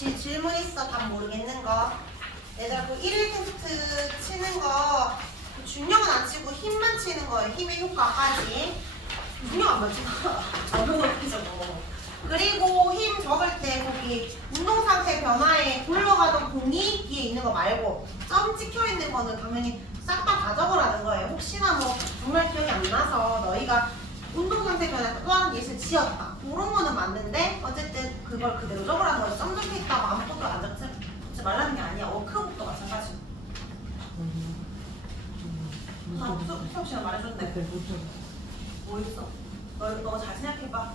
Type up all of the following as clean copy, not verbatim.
혹시 질문 있어? 답 모르겠는 거? 얘들아 그 1일 테스트 치는 거 중력은 안 치고 힘만 치는 거예요. 힘의 효과까지. 중력 안 맞지? 어려워지죠. 그리고 힘 적을 때 거기 운동 상태 변화에 굴러가던 공이 뒤에 있는 거 말고 점 찍혀 있는 거는 당연히 싹 다 적으라는 거예요. 혹시나 뭐 정말 기억이 안 나서 너희가 운동 상태 변화에 또 다른 예시를 지었다. 그런 거는 맞는데 어쨌든 그걸 그대로 적으라는 거예요. 점 적혀 있다고 아무것도 안 적지 말라는 게 아니야. 워크북도 마찬가지고. 수업 시간 말해줬네. 뭐 있어? 너 잘 생각해봐.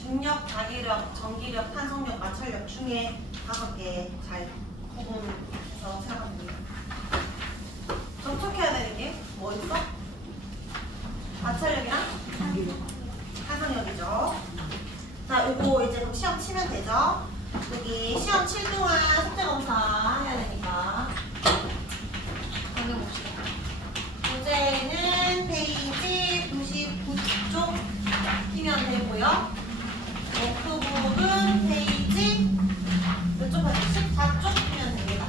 중력, 자기력, 전기력, 탄성력, 마찰력 중에 5개 잘 구분해서 생각하면 돼요. 점촉해야 되는 게 뭐 있어? 마찰력이랑 탄성력이죠. 자, 요거 이제 그럼 시험 치면 되죠? 여기 시험 칠 동안 숙제 검사 해야 되니까. 당겨봅시다. 문제는 페이지 99쪽 피면 되고요. 워크북은 페이지 몇 쪽 하죠? 14쪽 피면 됩니다.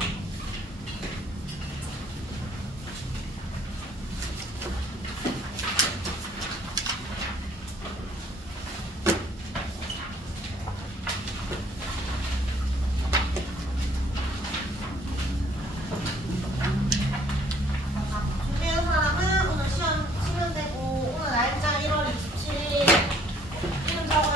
준비한 사람은 오늘 시험 치면 되고 오늘 날짜 1월 27일 이름 적어야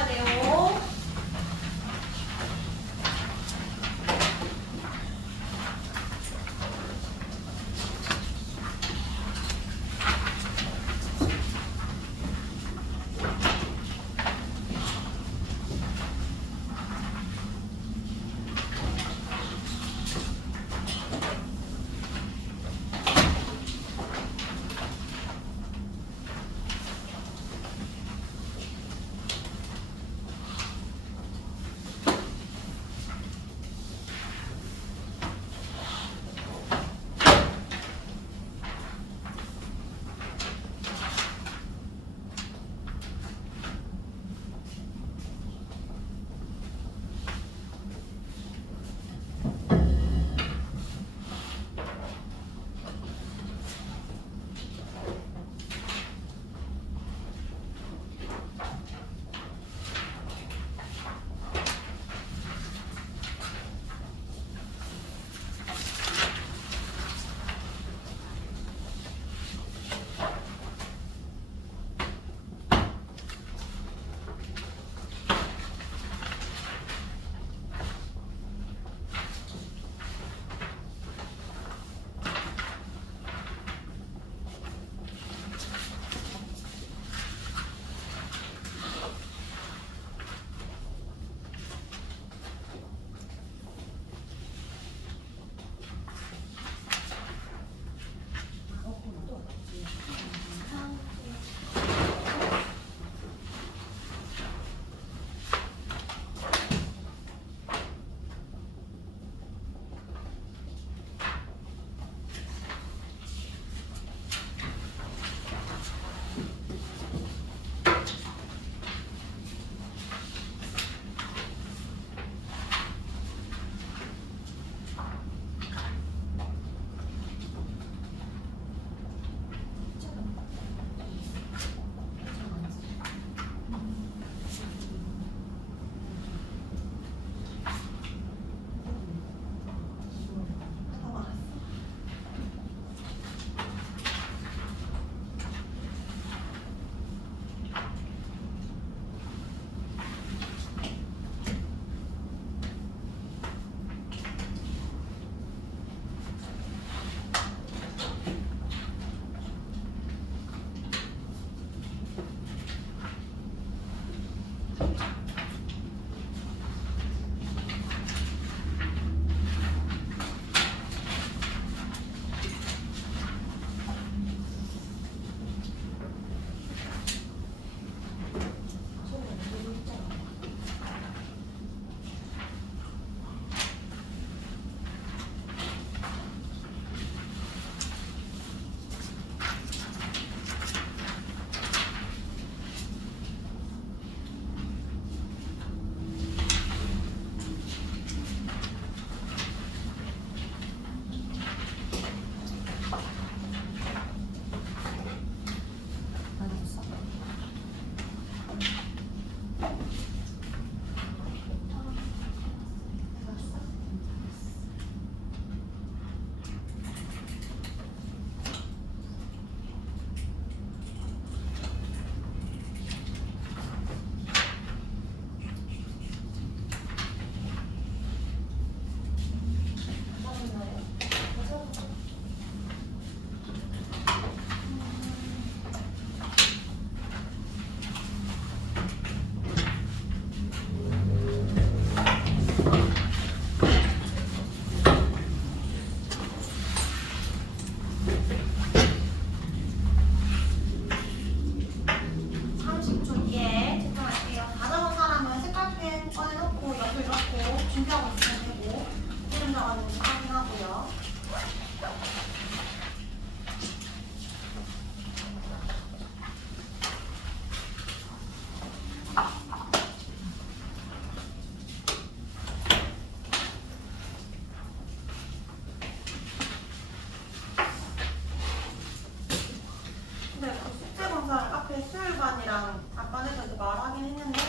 저번에 수요일반이랑 앞반에서 이렇게 말하긴 했는데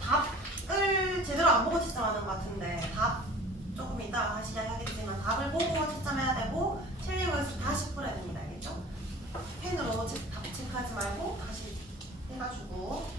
답을 제대로 안 보고 채점하는 것 같은데 답 조금 이따가 다시 이야기하겠지만 답을 보고 채점해야 되고 틀린 것을 다시 풀어야 됩니다. 알겠죠? 펜으로 답 체크하지 말고 다시 해가지고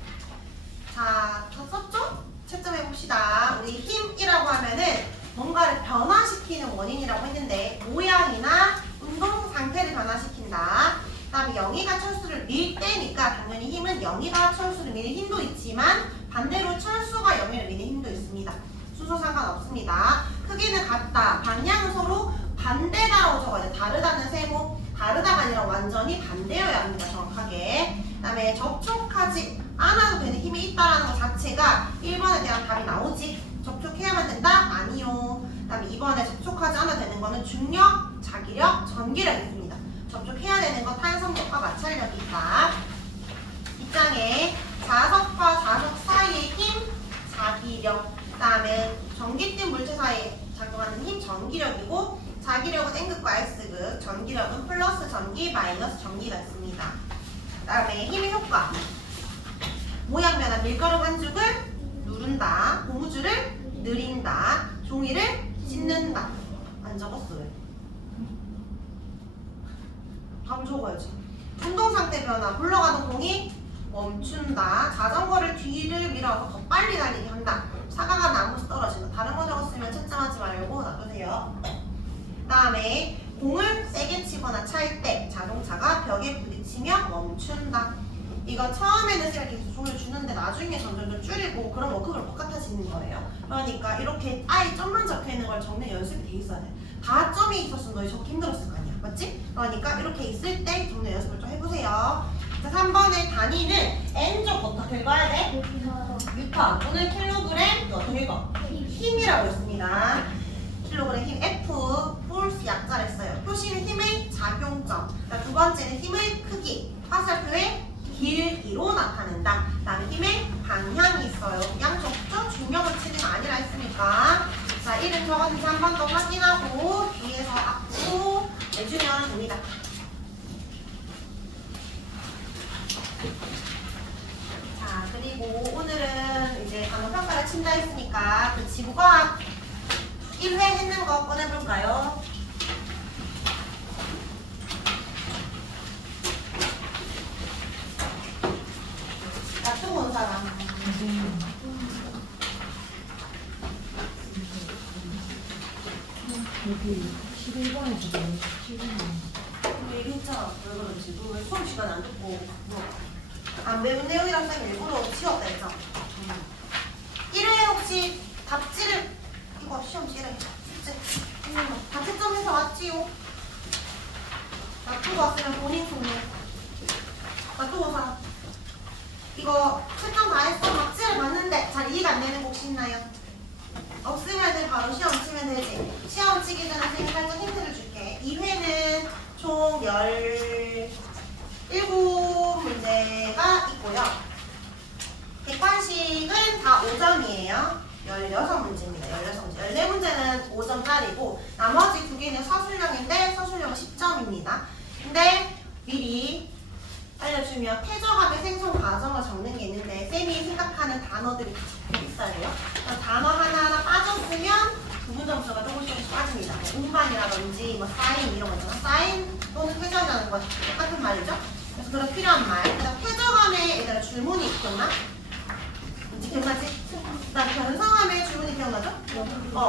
자, 다 썼죠? 채점해 봅시다. 우리 힘이라고 하면은 뭔가를 변화시키는 원인이라고 했는데 모양이나 운동 상태를 변화시킨다. 그 다음에 영희가 철수를 밀 때니까 당연히 힘은 영희가 철수를 미는 힘도 있지만 반대로 철수가 영희를 미는 힘도 있습니다. 순서 상관없습니다. 크기는 같다. 방향은 서로 반대다라고 적어야 돼. 다르다는 세모. 다르다가 아니라 완전히 반대여야 합니다. 정확하게. 그 다음에 접촉하지 않아도 되는 힘이 있다라는 것 자체가 1번에 대한 답이 나오지. 접촉해야만 된다? 아니요. 그 다음에 2번에 접촉하지 않아도 되는 거는 중력, 자기력, 전기력이 있습니다. 접촉해야 되는 건 탄성력과 마찰력이 있다. 입장에 자석과 자석 사이의 힘, 자기력. 그 다음에 전기팀 물체 사이에 작용하는 힘, 전기력이고 자기력은 N극과 S극, 전기력은 플러스 전기, 마이너스 전기가 있습니다. 그 다음에 힘의 효과. 모양 변화, 밀가루 한 죽을 누른다, 고무줄을 느린다, 종이를 찢는다. 안 적었어 왜? 답을 적어야지. 운동 상태 변화, 굴러가는 공이 멈춘다, 자전거를 뒤를 밀어서 더 빨리 달리게 한다, 사과가 나무에서 떨어진다. 다른 거 적었으면 채점하지 말고 놔두세요. 그 다음에 공을 세게 치거나 찰 때 자동차가 벽에 부딪히며 멈춘다. 이거 처음에는 이렇게 계속 종이를 주는데 나중에 점점 좀 줄이고 그런 워크가 똑같아지는 거예요. 그러니까 이렇게 아예 점만 적혀있는 걸 적는 연습이 돼 있어야 돼. 다 점이 있었으면 너희 적기 힘들었을 거 아니야. 맞지? 그러니까 이렇게 있을 때 적는 연습을 좀 해보세요. 자, 3번의 단위는 N족 어떻게 읽어야 돼? 뉴턴 또는 킬로그램 어떻게 읽어? 힘이라고 했습니다. 킬로그램 힘 F, 폴스 약자를 했어요. 표시는 힘의 작용점. 두 번째는 힘의 크기, 화살표의 길이로 나타낸다. 그 다음에 힘의 방향이 있어요. 양적죠? 중력을 치는 거 아니라 했으니까. 자, 이름 적었는지 한 번 더 확인하고 뒤에서 앞으로 내주면 됩니다. 자, 그리고 오늘은 이제 단어 평가를 친다 했으니까 그 지구과학 1회 했는 거 꺼내볼까요? 또 온 사람. 여기 11번에 저거 11번. 얘기했잖아. 왜 그런지. 너 왜 수업 시간에 안 듣고 안 배운 내용이라고 쌤이 일부러 치웠다 했죠? 1회 혹시 답지를 이거 시험 지를 숙제 다 채점해서 왔지요? 놔두고 왔으면 본인 손님 놔두고 온 사람 이거 채점 다 했어. 답지를 봤는데 잘 이해가 안 되는 거 혹시 있나요? 없으면 바로 시험 치면 되지. 시험 치기 전에 선생님이 살짝 힌트를 줄게. 2회는 총 17문제가 있고요. 객관식은 다 5점이에요. 16문제입니다. 16문제. 14문제는 5점짜리고 나머지 2개는 서술형인데 서술형은 10점입니다. 근데 미리 알려주면 퇴적함의 생성 과정을 적는 게 있는데 쌤이 생각하는 단어들이 다 적혀 있어야 돼요. 단어 하나하나 빠졌으면 부분 점수가 조금씩 빠집니다. 운반이라든지 뭐 사인 이런 거 있잖아. 사인 또는 퇴적이라는 거 똑같은 말이죠. 그래서 그런 필요한 말. 그다음 퇴적함에 얘들아 줄무늬 기억나? 뭔지 기억나지? 그다음 변성함의 줄무늬 기억나죠?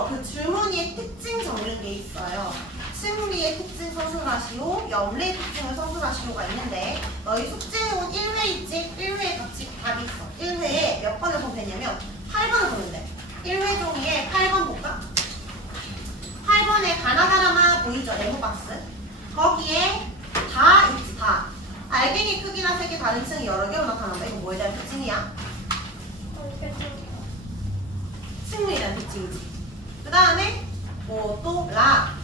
그 줄무늬의 특징 적는 게 있어요. 승리의 특징 서술하시오, 염리의 특징을 서술하시오가 있는데 너희 숙제해온 1회 있지? 1회에 같이 답이 있어. 1회에 몇 번을 보면 되냐면 8번을 보면 돼. 1회 종이에 8번 볼까? 8번에 가나다라마 보이죠? 네모박스. 거기에 다 있지, 다. 알갱이 크기나 색이 다른 층이 여러 개로 나타난다. 이거 뭐에 대한 특징이야? 승리에 대한 특징이지. 그 다음에 뭐 또 라.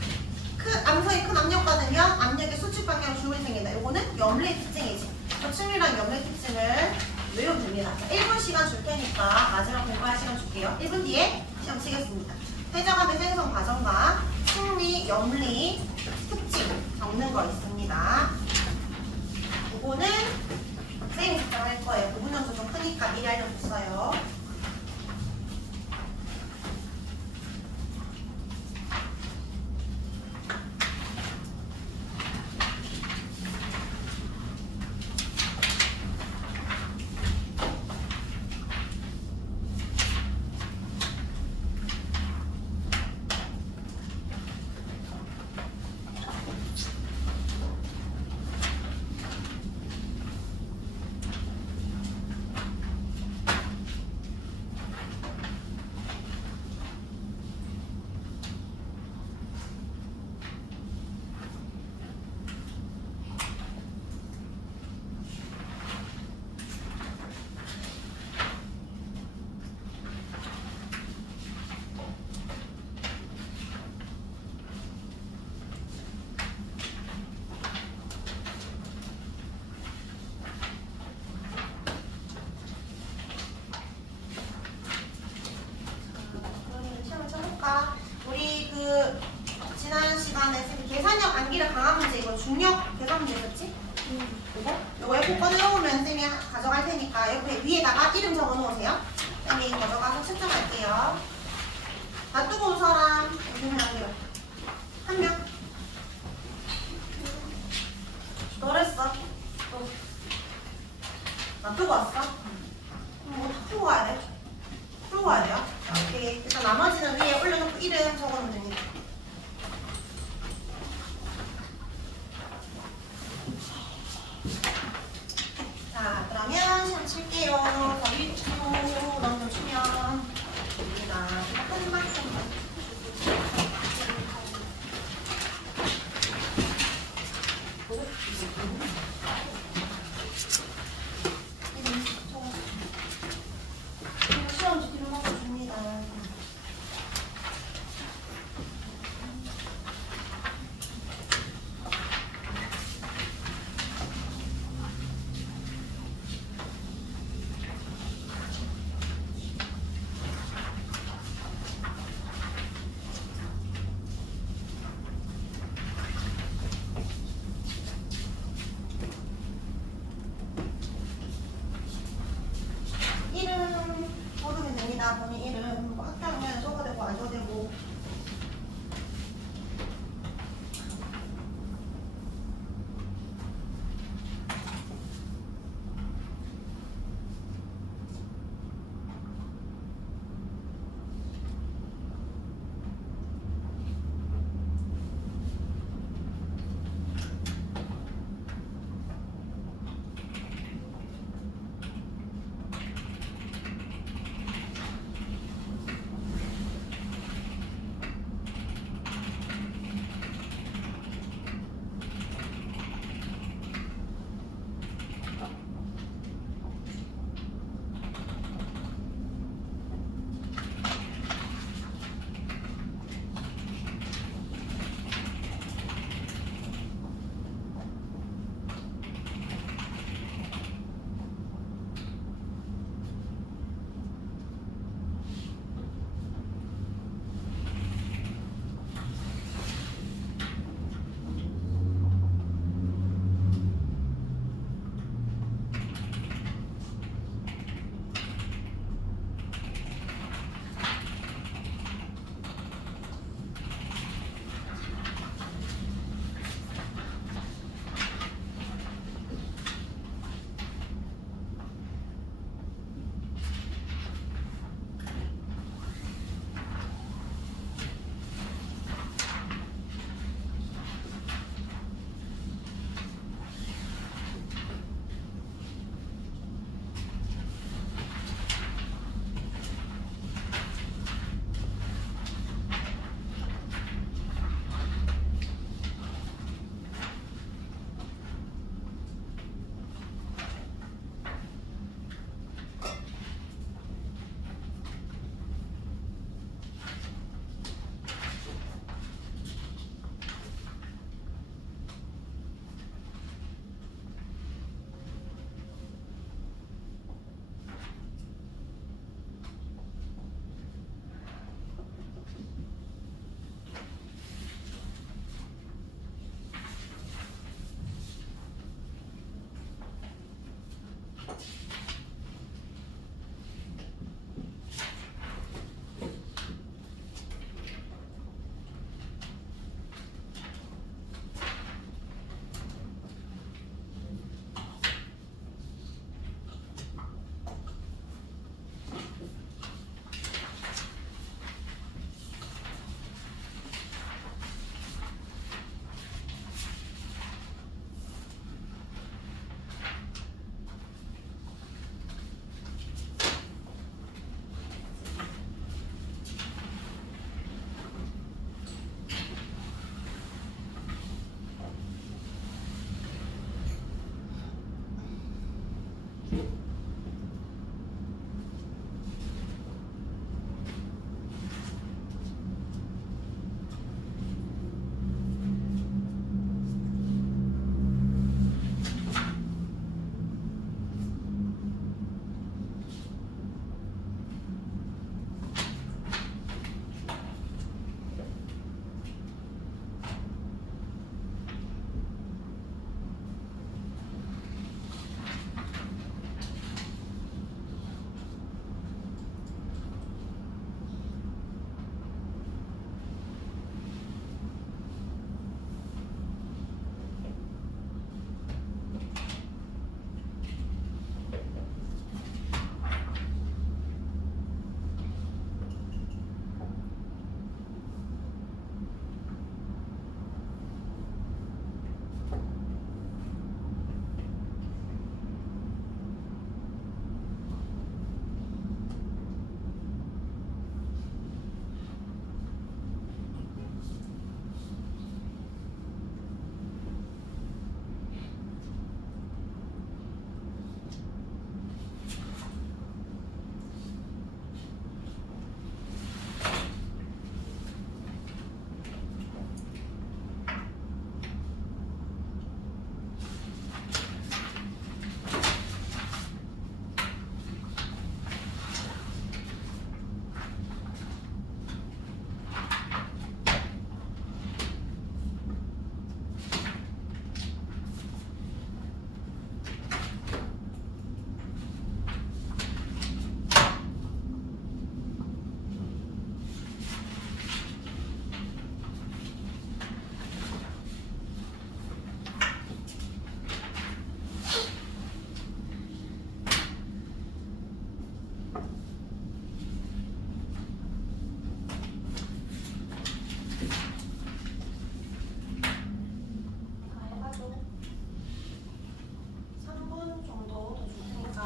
암석이 큰 압력 받으면 압력의 수축 방향으로 줄무늬 생긴다. 이거는 염리의 특징이지. 측리랑 염리의 특징을 외우면 됩니다. 자, 1분 시간 줄 테니까 마지막 공부할 시간 줄게요. 1분 뒤에 시험 치겠습니다. 퇴적함의 생성 과정과 측리, 염리 특징 적는 거 있습니다. 이거는 계산 문제 됐지? 요거 옆에 꺼내놓으면 쌤이 가져갈 테니까 옆에 위에다가 이름 적어놓으세요. 쌤이 가져가서 채점할게요. 놔두고 온 사람 이렇게 하면 안 돼요. 한 명. 덜했어. 또. 놔두고 왔어? 뭐 다 풀고 가야 돼. 풀고 가야 돼요. 오케이. 일단 나머지는 위에 올려놓고 이름 적어놓으면 됩니다. 자, 그러면 시험 칠게요. 거기 치고 넘겨 치면 됩니다. 한만 시험 뒤로 넘겨줍니다.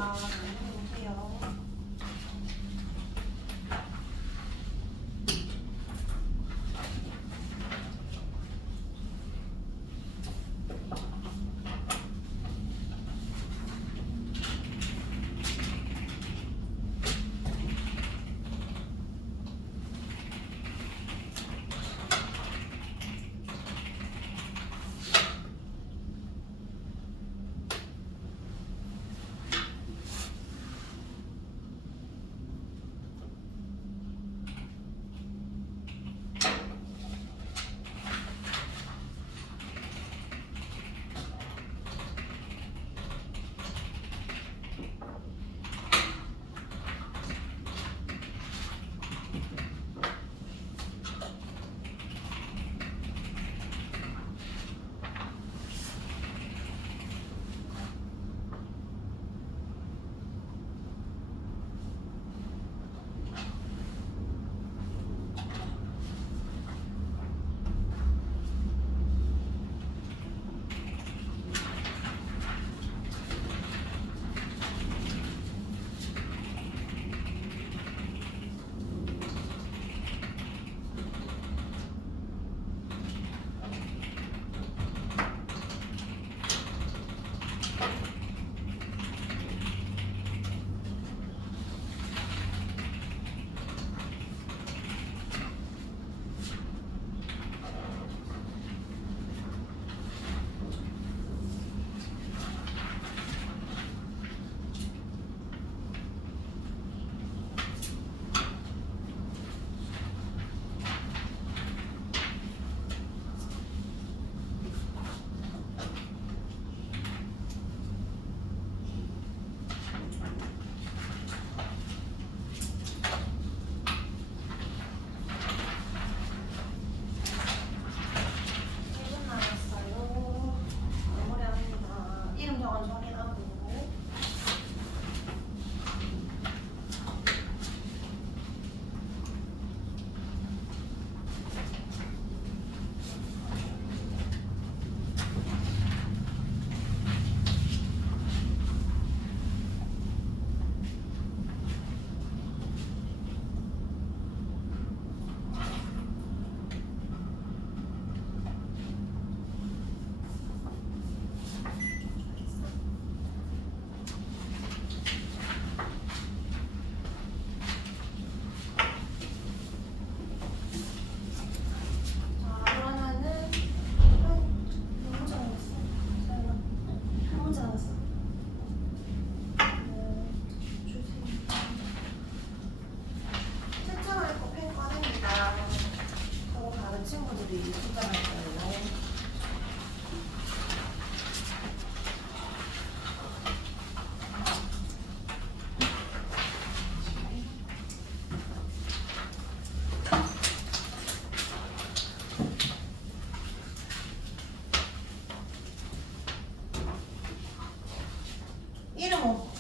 자, 보세요.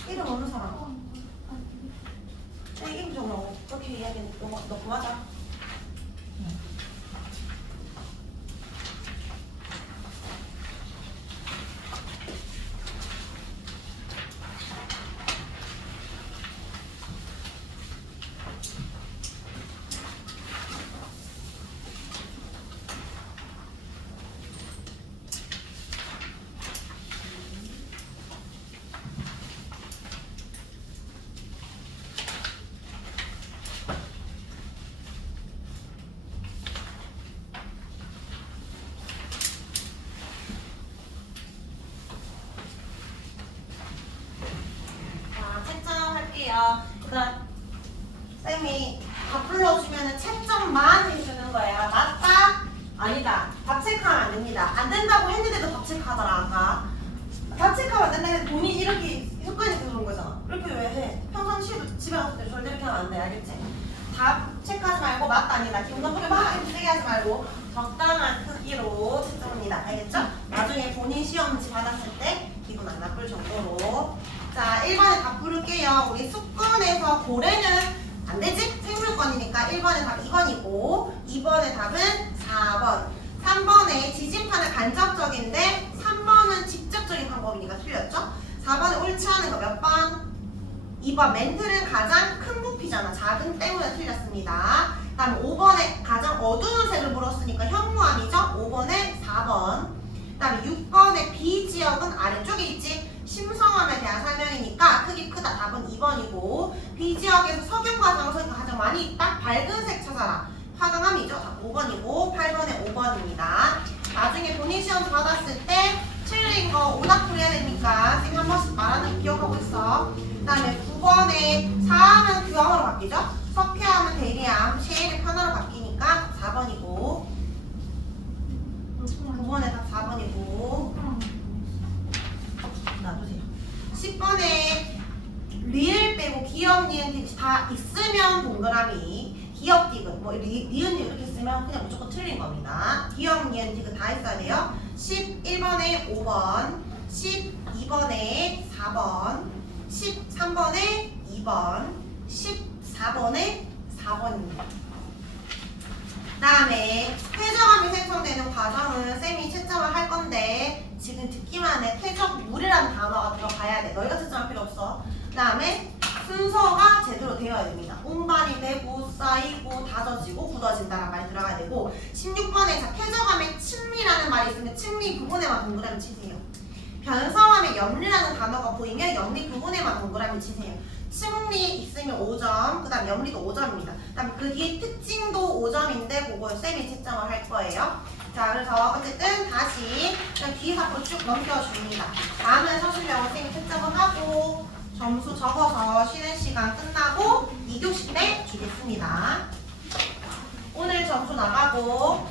이름 없는 사람. 이름 좀 넣어. 그렇게 이야기 넣고 맞아. 그다음 쌤이 다 불러주면 채점만 해주는 거야. 맞다? 아니다. 답 체크하면 안 됩니다. 안 된다고 했는데도 답 체크하더라 아까. 답 체크하면 안 된다 했는데 본인이 이렇게 습관이 들어오는 거잖아. 이렇게 왜 해? 평상시에도 집에 갔을 때 절대 이렇게 하면 안 돼. 알겠지? 답 체크하지 말고 맞다 아니다. 기분 나쁘게 막 이렇게 세게 하지 말고 적당한 크기로 채점합니다. 알겠죠? 나중에 본인 시험지 받았을 때 기분 안 나쁠 정도로. 자, 1번에 답 부를게요. 우리 숙군에서 고래는 안 되지? 생물권이니까 1번에 답 2번이고 2번의 답은 4번. 3번에 지진판은 간접적인데 3번은 직접적인 방법이니까 틀렸죠? 4번에 옳지 않은 거 몇 번? 2번 멘틀은 가장 큰 부피잖아. 작은 때문에 틀렸습니다. 다음 5번에 가장 어두운 색을 물었으니까 현무암이죠. 5번에 4번. 다음에 6번에 B지역은 아래쪽에 있지. 심성암에 대한 설명이니까 크기 크다. 답은 2번이고 B지역에서 석유화 장소가 가장 많이 있다. 밝은 색 찾아라. 화강암이죠. 자, 5번이고 8번에 5번입니다. 나중에 본인 시험 받았을 때 틀린 거 오답을 해야 되니까 선생님 한 번씩 말하는 거 기억하고 있어. 그 다음에 9번에 4하면 규암으로 바뀌죠. 석회암은 대리암, 쉐일이 편화로 바뀌니까 4번이고 9번에 답 4번이고 놔두세요. 10번에 리을 빼고 기억, 니은, 디귿 다 있으면 동그라미 기억, 디귿 뭐 니은, 디귿 이렇게 쓰면 그냥 무조건 틀린 겁니다. 기억, 니은, 디귿 다 있어야 돼요. 11번에 5번 12번에 4번 13번에 2번 14번에 4번입니다. 다음에 퇴적암이 생성되는 과정은 쌤이 채점을 할 건데 지금 듣기만 해. 퇴적물이라는 단어가 들어가야 돼. 너희가 채점할 필요 없어. 그 다음에 순서가 제대로 되어야 됩니다. 운반이 되고 쌓이고 다져지고 굳어진다는 말이 들어가야 되고 16번에 자 퇴적암에 침리라는 말이 있으면 침리 부분에만 동그라미 치세요. 변성암에 염리라는 단어가 보이면 염리 부분에만 동그라미 치세요. 침리 있으면 5점, 그 다음 염리도 5점입니다. 그 다음 그 뒤에 특징도 5점인데 그거 쌤이 채점을 할 거예요. 자, 그래서 어쨌든 다시 그냥 뒤에서 앞으로 쭉 넘겨줍니다. 다음은 서술형을 쌤이 채점을 하고 점수 적어서 쉬는 시간 끝나고 2교시 때 주겠습니다. 오늘 점수 나가고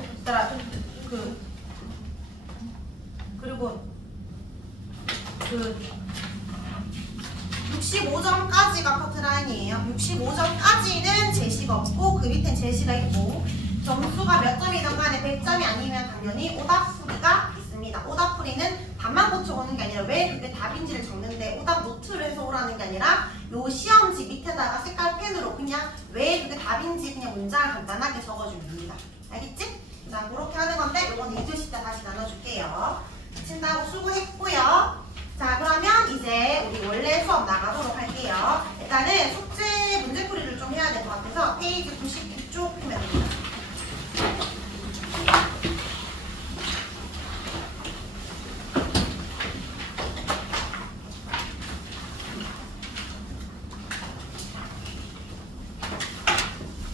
그리고 65점까지가 커트라인이에요. 65점까지는 제시가 없고 그 밑엔 제시가 있고 점수가 몇 점이든 간에 100점이 아니면 당연히 오답풀이가 있습니다. 오답풀이는 답만 고쳐오는 게 아니라 왜 그게 답인지를 적는데 오답 노트를 해서 오라는 게 아니라 요 시험지 밑에다가 색깔 펜으로 그냥 왜 그게 답인지 그냥 문장을 간단하게 적어주면 됩니다. 알겠지? 자, 그렇게 하는 건데 이건 2교시 때 다시 나눠줄게요. 친다고 수고했고요. 자, 그러면 이제 우리 원래 수업 나가도록 할게요. 일단은 숙제 문제풀이를 좀 해야 될 것 같아서 페이지 96쪽 펴면 됩니다.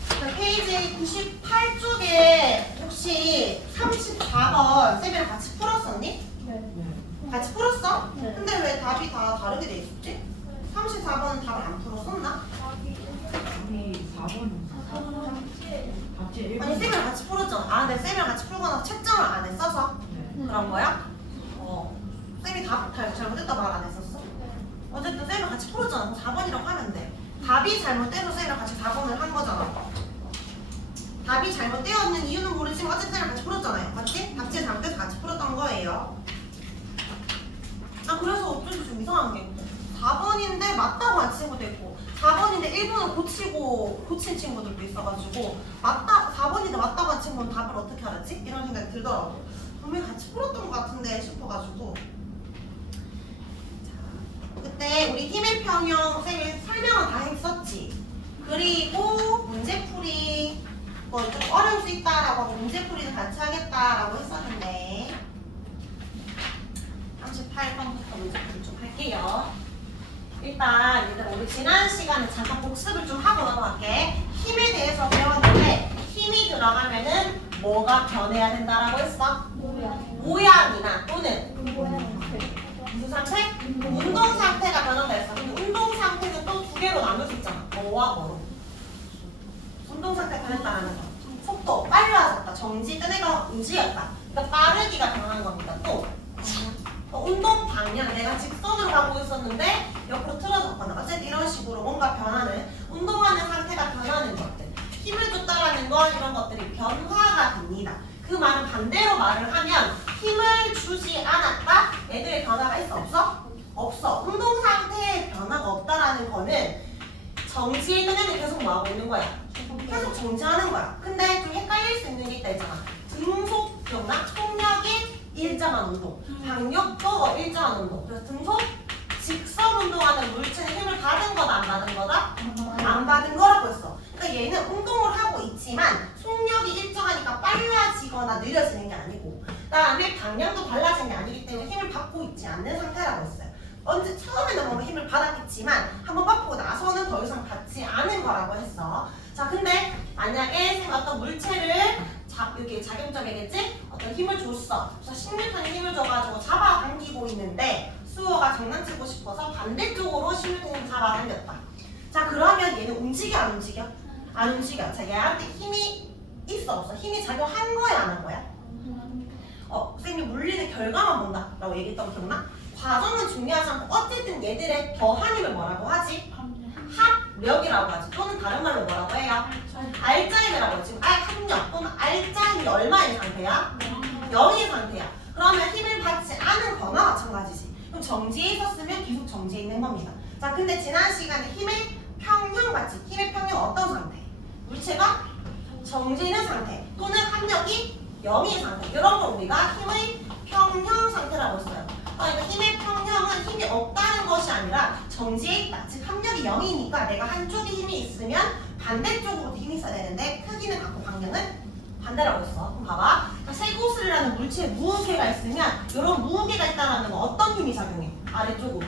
자, 페이지 98쪽에 혹시 34번 쌤이랑 같이 풀었었니? 같이 풀었어? 네. 근데 왜 답이 다 다르게 돼 있었지? 34번은 답을 안 풀었었나? 우리 4번 답지 아니 쌤이랑 같이 풀었잖아. 아, 네, 쌤이랑 같이 풀거나 채점을 안 했어서 그런 거야? 쌤이 답 잘못했다 말 안 했었어? 어쨌든 쌤이랑 같이 풀었잖아. 그럼 4번이라고 하면 돼. 답이 잘못돼서 쌤이랑 같이 4번을 한 거잖아. 답이 잘못되었는 이유는 모르지만 어쨌든 쌤이랑 같이 풀었잖아요. 맞지? 답지 잘못돼서 같이 풀었던 거예요. 아, 그래서 어쩐지 좀 이상한 게 4번인데 맞다고 한 친구도 있고 4번인데 1번을 고친 친구들도 있어가지고 4번인데 맞다고 한 친구는 답을 어떻게 알았지? 이런 생각이 들더라고. 분명히 같이 풀었던 것 같은데 싶어가지고 자, 그때 우리 힘의 평형 쌤이 설명은 다 했었지. 그리고 문제풀이 뭐 좀 어려울 수 있다라고 하고 문제풀이는 같이 하겠다라고 했었는데 38번부터 문제풀이 좀 할게요. 일단 우리 지난 시간에 잠깐 복습을 좀 하고 넘어갈게. 힘에 대해서 배웠는데 힘이 들어가면은 뭐가 변해야 된다라고 했어? 모양이나 또는 무슨 상태? 운동 상태가 변한다 했어. 근데 운동 상태는 또 두 개로 나눌 수 있잖아. 뭐와 뭐로? 운동 상태 변했다라는 거. 속도 빨라졌다. 정지 끈애가 움직였다. 그러니까 빠르기가 변한 겁니다. 또 운동 방향, 내가 직선으로 가고 있었는데 옆으로 틀어졌거나 어쨌든 이런 식으로 뭔가 변하는 운동하는 상태가 변하는 것들, 힘을 줬다라는 건 이런 것들이 변화가 됩니다. 그 말은 반대로 말을 하면 힘을 주지 않았다? 애들의 변화가 있어? 없어? 없어. 운동 상태에 변화가 없다라는 거는 정지에 있는 애는 계속 뭐하고 있는 거야? 계속 정지하는 거야. 근데 좀 헷갈릴 수 있는 게 있다 있잖아. 등속력이나 속력이 일정한 운동, 당력도 일정한 운동. 그래서 등속, 받은 거다? 안 받은 거라고 했어. 그러니까 얘는 운동을 하고 있지만 속력이 일정하니까 빨라지거나 느려지는 게 아니고 그다음에 방향도 달라지는 게 아니기 때문에 힘을 받고 있지 않는 상태라고 했어요. 언제 처음에는 뭔가 힘을 받았겠지만 한번 받고 나서는 더 이상 받지 않은 거라고 했어. 자, 근데 만약에 어떤 물체를 이렇게 작용점이겠지? 어떤 힘을 줬어. 그래서 10N의 힘을 줘가지고 잡아당기고 있는데 수호가 장난치고 싶어서 반대쪽으로 10N의 힘을 잡아당겼다. 자, 그러면 얘는 움직여 안 움직여? 안 움직여. 자, 얘한테 힘이 있어 없어? 힘이 작용한 거야 안 한 거야? 선생님이 물리는 결과만 본다 라고 얘기했던 거 기억나? 과정은 중요하지 않고 어쨌든 얘들의 더한 힘을 뭐라고 하지? 합력이라고 하지. 또는 다른 말로 뭐라고 해요? 알짜임이라고 하지. 합력 또는 알짜임이 얼마인 상태야? 0인 상태야. 그러면 힘을 받지 않은 거나 마찬가지지. 그럼 정지에 있었으면 계속 정지에 있는 겁니다. 자, 근데 지난 시간에 힘의 평형 봤지? 힘의 평형 어떤 상태? 물체가 정지에 있는 상태 또는 합력이 0인 상태. 이런 걸 우리가 힘의 평형 상태라고 했어요. 그러니까 힘의 평형은 힘이 없다는 것이 아니라 정지에 있다. 즉 합력이 0이니까 내가 한쪽에 힘이 있으면 반대쪽으로도 힘이 있어야 되는데 크기는 같고 방향은 반대라고 했어. 그럼 봐봐. 쇠구슬이라는 물체에 무게가 있으면 이런 무게가 있다는 건 어떤 힘이 작용해? 아래쪽으로.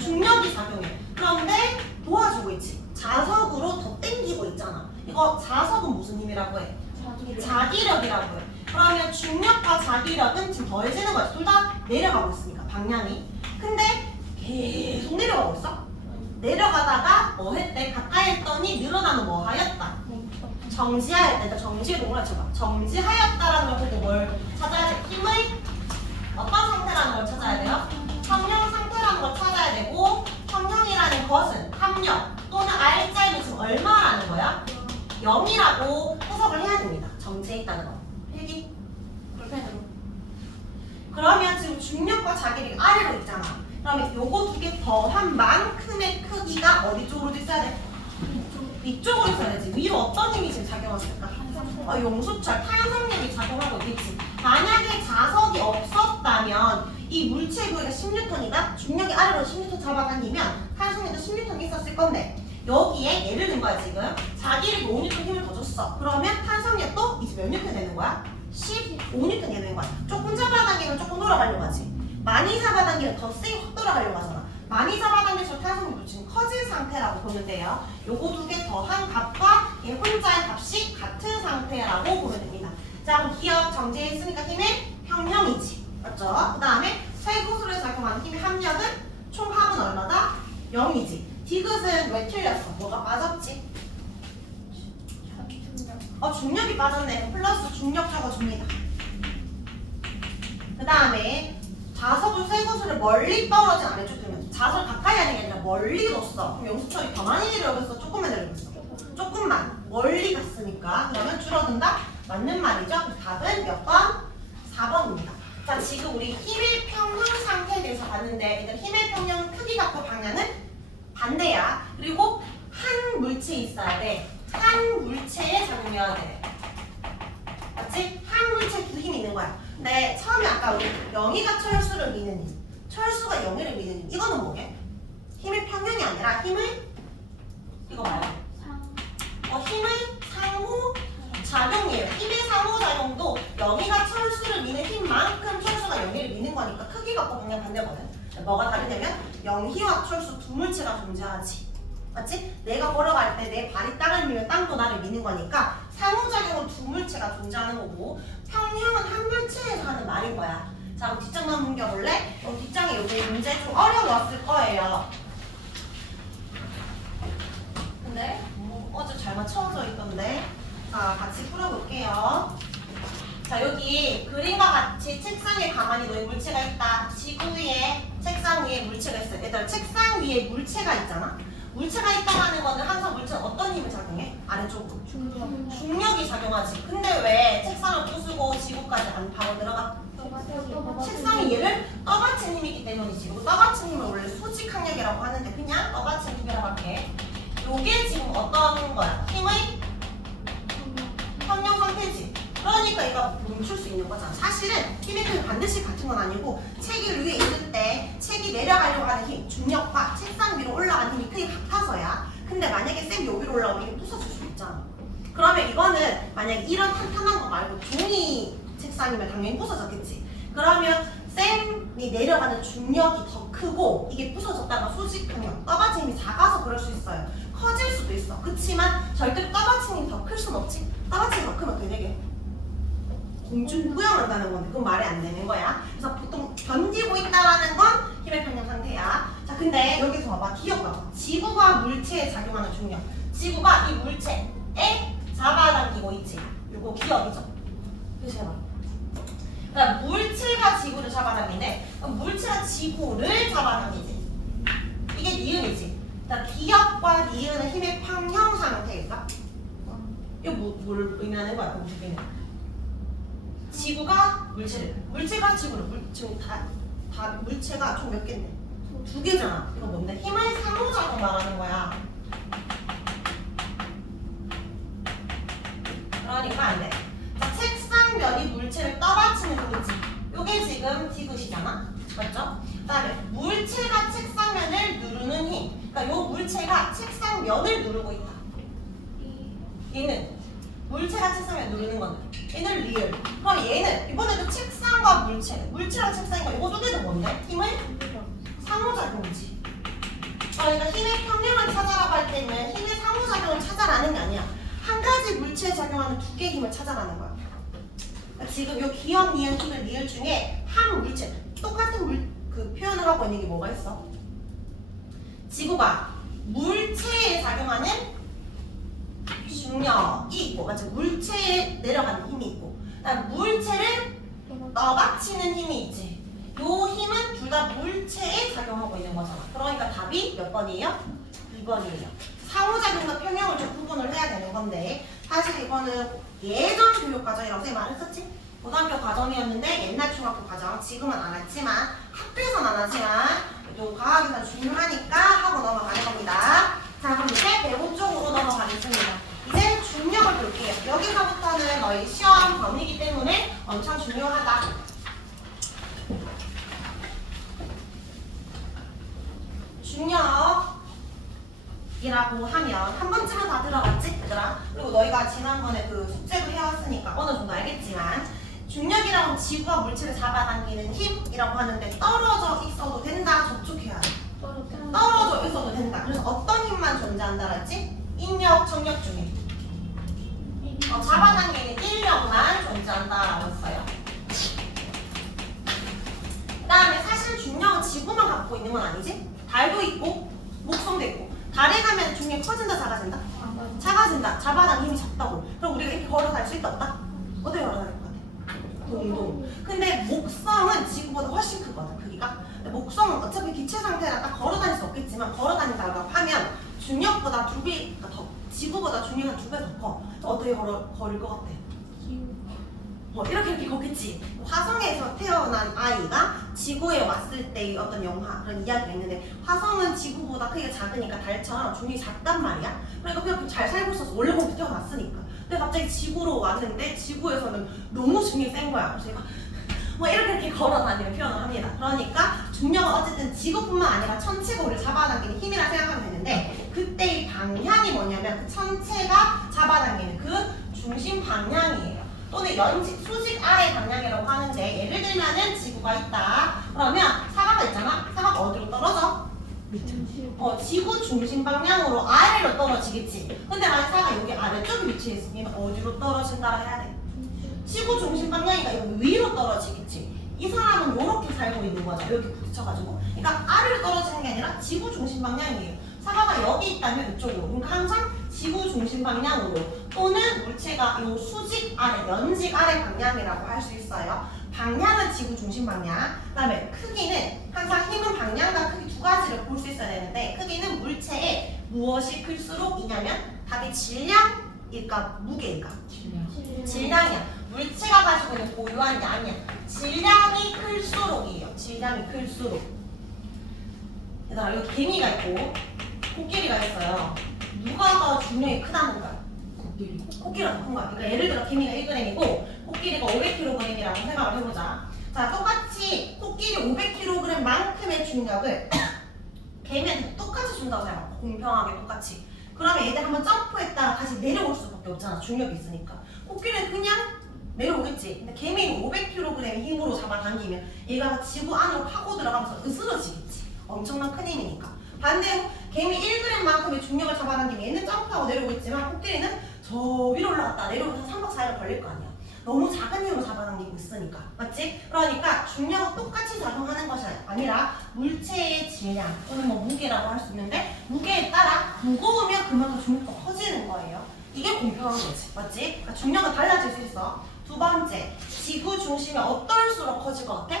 중력이 작용해. 그런데 도와주고 있지. 자석으로 더 당기고 있잖아. 이거 자석은 무슨 힘이라고 해? 자기력이라고 해. 그러면 중력과 자기력은 지금 더해지는 거야. 둘 다 내려가고 있으니까 방향이. 근데 계속 내려가고 있어. 내려가다가 뭐 했대? 가까이 했더니 늘어나는 뭐 하였다. 정지하였다. 일단 정지에 동그라 쳐봐. 정지하였다라는 걸 보고 뭘 찾아야 돼? 힘의 어떤 상태라는 걸 찾아야 돼요? 평형 상태라는 걸 찾아야 되고 평형이라는 것은 합력 또는 알짜임이 지금 얼마라는 거야? 0이라고 해석을 해야 됩니다. 정지에 있다는 거. 필기? 불펜으로. 그러면 지금 중력과 자기력이 아래로 있잖아. 그러면 요거 두 개 더한 만큼의 크기가 어디 쪽으로 있어야 돼? 위쪽으로 있어야 되지. 위로 어떤 힘이 지금 작용했을까? 용수철, 탄성력이 작용하고 있겠지. 만약에 자석이 없었다면 이 물체의 무게가 10N이다? 중력이 아래로 10N 잡아당기면 탄성력도 10N 있었을 건데 여기에 예를 든 거야 지금. 자기력이 5N 힘을 더 줬어. 그러면 탄성력도 이제 몇 N 되는 거야? 15N 되는 거야. 조금 잡아당기면 조금 돌아가려고 하지. 많이 잡아당기면 더 세게 확 돌아가려고 하잖아. 많이 잡아당겨서 탄성력도 지금 커진 상태라고 보면 돼요. 요거 두 개 더한 값과 얘 혼자의 값이 같은 상태라고 보면 됩니다. 자, 그럼 기억 정지에 있으니까 힘의 평형이지. 맞죠? 그 다음에 쇠구슬에 작용하는 힘의 합력은 총 합은 얼마다? 0이지. 디귿은 왜 틀렸어? 뭐가 빠졌지? 중력이 빠졌네. 플러스 중력 적어줍니다. 그 다음에 자석을 쇠구슬을 멀리 떨어진 아래쪽 두면 자석을 가까이 하는 게 아니라 멀리 뒀어. 그럼 용수철이 더 많이 내려오겠어? 조금만 내려오겠어? 조금만. 멀리 갔으니까. 그러면 줄어든다? 맞는 말이죠. 답은 몇 번? 4번입니다. 자, 지금 우리 힘의 평형 상태에 대해서 봤는데 일단 힘의 평형 크기 같고 방향은 반대야. 그리고 한 물체에 있어야 돼. 한 물체에 작용해야 돼. 맞지? 한 물체에 두 힘이 있는 거야. 근데 처음에 아까 우리 영희가 철수를 미는 힘, 철수가 영희를 미는 힘. 이거는 뭐게? 힘의 평형이 아니라 힘의 이거 봐요. 힘의 상호작용이에요. 힘의 상호작용도 영희가 철수를 미는 힘만큼 철수가 영희를 미는 거니까 크기 갖고 방향 반대거든. 뭐가 다르냐면 영희와 철수 두 물체가 존재하지. 맞지? 내가 걸어갈 때 내 발이 땅을 밀면 땅도 나를 미는 거니까 상호작용은 두 물체가 존재하는 거고 평형은 한 물체에서 하는 말인 거야. 자, 그럼 뒷장만 넘겨볼래? 뒷장에 요새 문제 좀 어려웠을 거예요. 근데 어제 잘 맞춰져 있던데. 자, 같이 풀어볼게요. 자, 여기 그림과 같이 책상 위에 가만히 놓인 물체가 있다. 지구 위에 책상 위에 물체가 있어요. 얘들아, 책상 위에 물체가 있잖아. 물체가 있다고 하는 거는 항상 물체는 어떤 힘을 작용해? 아래쪽으로. 중력이 작용하지. 근데 왜 책상을 부수고 지구까지 안 파고 들어가? 책상이 얘를 떠받친 힘이기 때문이지. 그리고 떠받친 힘을 원래 수직항력이라고 하는데 그냥 떠받친 힘이라고 할게. 요게 지금 어떤 거야? 힘의 평형 상태지. 그러니까 얘가 멈출 수 있는 거잖아. 사실은 힘의 크기 반드시 같은 건 아니고 책이 위에 있을 때 책이 내려가려고 하는 힘, 중력과 책상 위로 올라가는 힘이 크게 같아서 만약에 쌤 여기로 올라오면 이게 부서질 수 있잖아. 그러면 이거는 만약에 이런 탄탄한 거 말고 종이 책상이면 당연히 부서졌겠지. 그러면 쌤이 내려가는 중력이 더 크고 이게 부서졌다가 수직하면 떠받침이 작아서 그럴 수 있어요. 커질 수도 있어. 그치만 절대로 떠받침이 더 클 순 없지. 떠받침이 더 크면 되게 공중 부양한다는 건데 그건 말이 안 되는 거야. 그래서 보통 견디고 있다라는 건 힘의 평형 상태야. 자, 근데 여기서 봐봐. 기억봐. 지구가 물체에 작용하는 중력. 지구가 이 물체에 잡아당기고 있지. 이거 기억이죠. 표시해봐. 그러니까 물체가 지구를 잡아당기네. 그럼 물체가 지구를 잡아당기지. 이게 니은이지. 그러니까 기억과 니은은 힘의 평형 상태일까? 이거 뭘 의미하는 거야? 무슨 지구가 물체를, 물체가 지구를, 지금 다 물체가 총 몇 개인데? 두 개잖아. 이거 뭔데? 힘의 상호작용 말하는 거야. 그러니까 안 돼. 자, 책상면이 물체를 떠받치는 힘이지. 요게 지금 디귿이잖아. 맞죠? 그 다음에 물체가 책상면을 누르는 힘. 그러니까 요 물체가 책상면을 누르고 있다. 얘는 물체가 책상면 누르는 건데 얘는 리을. 그럼 얘는 이번에도 책상과 물체랑 책상인 거 이거 두 개도 뭔데? 힘의 상호작용이지. 그러니까 힘의 평형을 찾아라고 할 때는 힘의 상호작용을 찾아라는 게 아니야. 한 가지 물체에 작용하는 두 개의 힘을 찾아라는 거야. 그러니까 지금 요 기억, 니은, 디귿, 리을 중에 한 물체 똑같은 그 표현을 하고 있는 게 뭐가 있어? 지구가 물체에 작용하는 중력이 있고, 맞죠? 물체에 내려가는 힘이 있고, 그다음 물체를 떠받치는 힘이 있지. 요 힘은 둘 다 물체에 작용하고 있는 거잖아. 그러니까 답이 몇 번이에요? 2번이에요. 상호작용과 평형을 좀 구분을 해야 되는 건데, 사실 이거는 예전 교육 과정이라고 쌤 말했었지? 고등학교 과정이었는데 옛날 중학교 과정, 지금은 안 했지만 학교에서는 안 하지만 또 과학에서 중요하니까 하고 넘어가는 겁니다. 자, 그럼 이제 배분 쪽으로 넘어가겠습니다. 이제 중력을 볼게요. 여기서부터는 너희 시험 범위이기 때문에 엄청 중요하다. 중력이라고 하면 한 번쯤은 다 들어봤지? 얘들아? 그리고 너희가 지난번에 그 숙제도 해왔으니까 어느 정도 알겠지만 중력이라고 하면 지구가 물체를 잡아당기는 힘이라고 하는데 떨어져 있어도 된다, 접촉해야 돼. 떨어져 있어도 된다. 그래서 어떤 힘만 존재한다 그랬지? 인력, 청력 중에 잡아당기는 인력만 존재한다라고 했어요. 그 다음에 사실 중력은 지구만 갖고 있는 건 아니지? 달도 있고 목성도 있고. 달에 가면 중력이 커진다, 작아진다? 작아진다. 잡아당기는 힘이 작다고. 그럼 우리가 이렇게 걸어 다닐 수 있다, 없다? 어떻게 걸어 다닐 것 같아? 동동. 근데 목성은 지구보다 훨씬 크거든, 크기가. 근데 목성은 어차피 기체 상태라 딱 걸어 다닐 수 없겠지만 걸어 다닌다고 하면 중력보다 두 배가 더, 지구보다 중력이 한 2배 더 커. 어떻게 걸을 것 같아? 이렇게 걷겠지. 화성에서 태어난 아이가 지구에 왔을 때의 어떤 영화, 그런 이야기가 있는데 화성은 지구보다 크기가 작으니까 달처럼 중력이 작단 말이야. 그러니까 그냥 잘 살고 있어서 원래 거기 태어났으니까. 근데 갑자기 지구로 왔는데 지구에서는 너무 중력이 센 거야. 그래서 얘가 이렇게 걸어 다니는 표현을 합니다. 그러니까 중력은 어쨌든 지구뿐만 아니라 천체가 우리를 잡아당기는 힘이라 생각하면 되는데 그때의 방향이 뭐냐면 그 천체가 잡아당기는 그 중심 방향이에요. 또는 연식, 수직 아래 방향이라고 하는데 예를 들면은 지구가 있다. 그러면 사과가 있잖아. 사과가 어디로 떨어져? 지구 중심 방향으로 아래로 떨어지겠지. 근데 만약 사과가 여기 아래쪽에 위치해 있으면 어디로 떨어진다 해야 돼? 지구 중심 방향이니까 여기 위로 떨어지겠지. 이 사람은 이렇게 살고 있는 거죠. 이렇게 부딪혀가지고. 그러니까 아래로 떨어지는 게 아니라 지구 중심 방향이에요. 사과가 여기 있다면 이쪽으로. 그러니까 항상 지구 중심 방향으로 또는 물체가 이 수직 아래, 연직 아래 방향이라고 할 수 있어요. 방향은 지구 중심 방향. 그다음에 크기는 항상 힘은 방향과 크기 두 가지를 볼 수 있어야 되는데 크기는 물체에 무엇이 클수록이냐면 답이 질량일까 무게일까? 질량이야. 물체가 가지고 있는 고유한 양이야. 질량이 클수록이에요. 질량이 클수록. 얘들아 여기 개미가 있고 코끼리가 있어요. 누가 더 중력이 크다는 거야? 코끼리가 더 큰 거야. 그러니까 예를 들어 개미가 1g이고 코끼리가 500kg이라고 생각을 해보자. 자, 똑같이 코끼리 500kg만큼의 중력을 개미한테 똑같이 준다고 생각해. 공평하게 똑같이. 그러면 얘들 한번 점프했다가 다시 내려올 수밖에 없잖아. 중력이 있으니까. 코끼리는 그냥 내려오겠지. 근데 개미는 500kg의 힘으로 잡아당기면 얘가 지구 안으로 파고 들어가면서 으스러지겠지. 엄청난 큰 힘이니까. 반대로 개미 1g만큼의 중력을 잡아당기면 얘는 점프하고 내려오겠지만 코끼리는 저 위로 올라갔다 내려오면서 3박 4일을 걸릴 거 아니야. 너무 작은 힘으로 잡아당기고 있으니까. 맞지? 그러니까 중력은 똑같이 작용하는 것이 아니라 물체의 질량 또는 뭐 무게라고 할 수 있는데 무게에 따라 무거우면 그만큼 중력도 커지는 거예요. 이게 공평한 거지. 맞지? 그러니까 중력은 달라질 수 있어. 두 번째, 지구 중심이 어떨수록 커질 것 같아?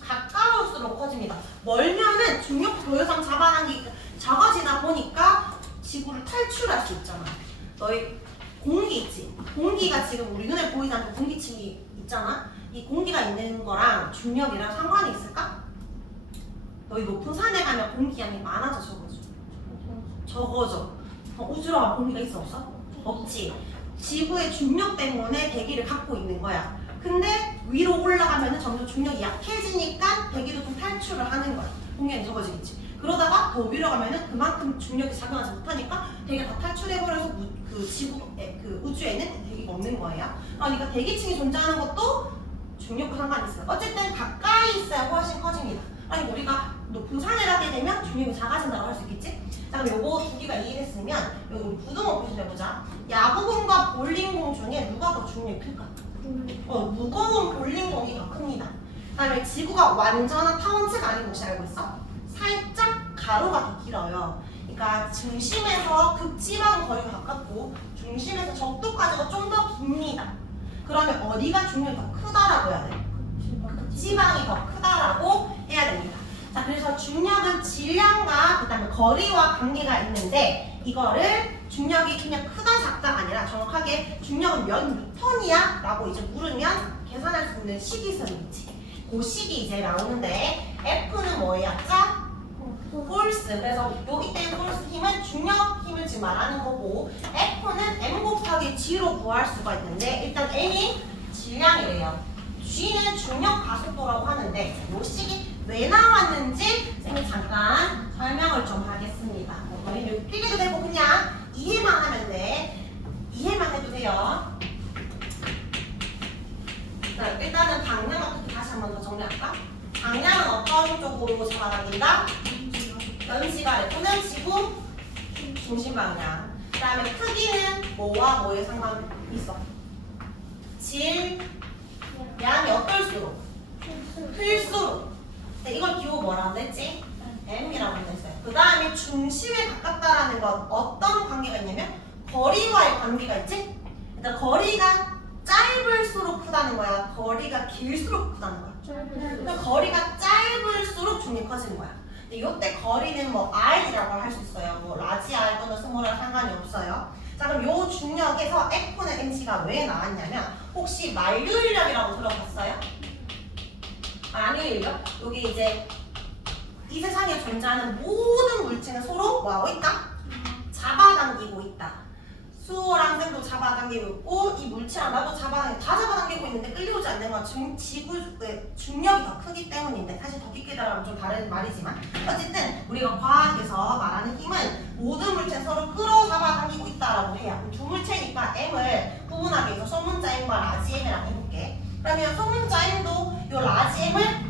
가까울수록 커집니다. 멀면은 중력 도요상 잡아당기기 작아지다 보니까 지구를 탈출할 수 있잖아. 너희 공기 있지? 공기가 지금 우리 눈에 보이지 않는 공기층이 있잖아? 이 공기가 있는 거랑 중력이랑 상관이 있을까? 너희 높은 산에 가면 공기양이 많아져 적어져? 적어져. 우주로 공기가 있어 없어? 없지. 지구의 중력 때문에 대기를 갖고 있는 거야. 근데 위로 올라가면 점점 중력이 약해지니까 대기도 좀 탈출을 하는 거야. 공기양이 적어지겠지. 그러다가 더 위로 가면은 그만큼 중력이 작용하지 못하니까 대기가 다 탈출해버려서 그 우주에는 대기가 없는 거예요. 그러니까 대기층이 존재하는 것도 중력과 상관이 있어요. 어쨌든 가까이 있어야 훨씬 커집니다. 아니 우리가 높은 산에 가게 되면 중력이 작아진다고 할 수 있겠지? 자 그럼 요거 두 개가 이해했으면 여기 우리 부등호 표시해보자. 야구공과 볼링공 중에 누가 더 중력이 클까? 무거운 볼링공이 더 큽니다. 그 다음에 지구가 완전한 타원체가 아닌 것이 알고 있어? 살짝 가로가 더 길어요. 그러니까 중심에서 극지방 거리가 가깝고 중심에서 적도까지가 좀 더 깁니다. 그러면 어디가 중력이 더 크다라고 해야 돼? 극지방이 더 크다라고 해야 됩니다. 자 그래서 중력은 질량과 그 다음에 거리와 관계가 있는데 이거를 중력이 그냥 크다 작다가 아니라 정확하게 중력은 몇 뉴턴이야? 라고 이제 물으면 계산할 수 있는 식이선이 있지. 그 식이 이제 나오는데 F는 뭐예요? 자? 폴스. 그래서 여기 때 폴스 힘은 중력 힘을 지금 말하는 거고 F는 M 곱하기 G로 구할 수가 있는데 일단 M이 질량이래요. G는 중력 가속도라고 하는데 이 식이 왜 나왔는지 선생님 잠깐 설명을 좀 하겠습니다. 여기 필기도 되고 그냥 이해만 하면 돼. 이해만 해도 돼요. 자, 일단은 방향 어떻게 다시 한 번 더 정리할까? 방향은 어떤 쪽으로 잡아당긴다? 연시가 F는 지구 중심 방향. 그 다음에 크기는 뭐와 뭐에 상관이 있어? 질량이 어떨수록? 클수록. 이걸 기호 뭐라고 했지? M이라고 했어요. 그 다음에 중심에 가깝다라는 건 어떤 관계가 있냐면 거리와의 관계가 있지? 일단 거리가 짧을수록 크다는 거야. 거리가 길수록 크다는 거야. 그러니까 거리가 짧을수록 중력이 커지는 거야. 근데 이때 거리는 뭐 R이라고 할 수 있어요. 뭐 라지 R 또는 스몰 R 상관이 없어요. 자 그럼 요 중력에서 F는 mc가 왜 나왔냐면 혹시 만류인력이라고 들어봤어요? 아니에요. 여기 이제 이 세상에 존재하는 모든 물체는 서로 뭐하고 있다? 잡아당기고 있다. 수호랑 쌤도 잡아당기고 있고 이 물체랑 나도 다 잡아당기고 있는데 끌려오지 않는 건 지구의 중력이 더 크기 때문인데 사실 더 깊게 들어가면 좀 다른 말이지만 어쨌든 우리가 과학에서 말하는 힘은 모든 물체는 서로 끌어잡아당기고 있다라고 해요. 두 물체니까 M을 구분하기 위해서 소문자 M과 라지 M이라고 해볼게. 그러면 소문자 M도 이 라지 M을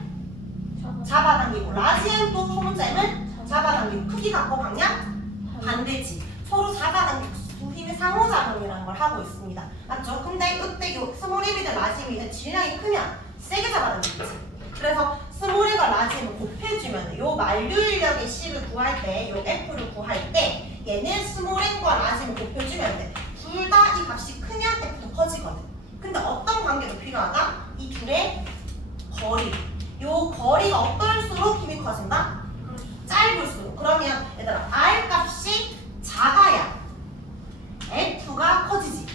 잡아당기고 라지 M도 소문자 M을 잡아당기고 크기 갖고 방향 반대지. 서로 잡아당기고 두 힘의 상호작용이라는 걸 하고 있습니다. 맞죠? 근데 이때 요 스몰 M이든 라지 M이든 질량이 크면 세게 잡아당기겠지. 그래서 스몰 M과 라지 M을 곱해주면 요 만류인력의 C를 구할 때 요 F를 구할 때 얘는 스몰 M과 라지 M을 곱해주면 돼. 둘 다 이 값이 크면 F도 커지거든. 근데 어떤 관계도 필요하다? 이 둘의 거리. 요 거리가 어떨수록 힘이 커진다? 짧을수록. 그러면 얘들아 R 값이 작아야 F가 커지지.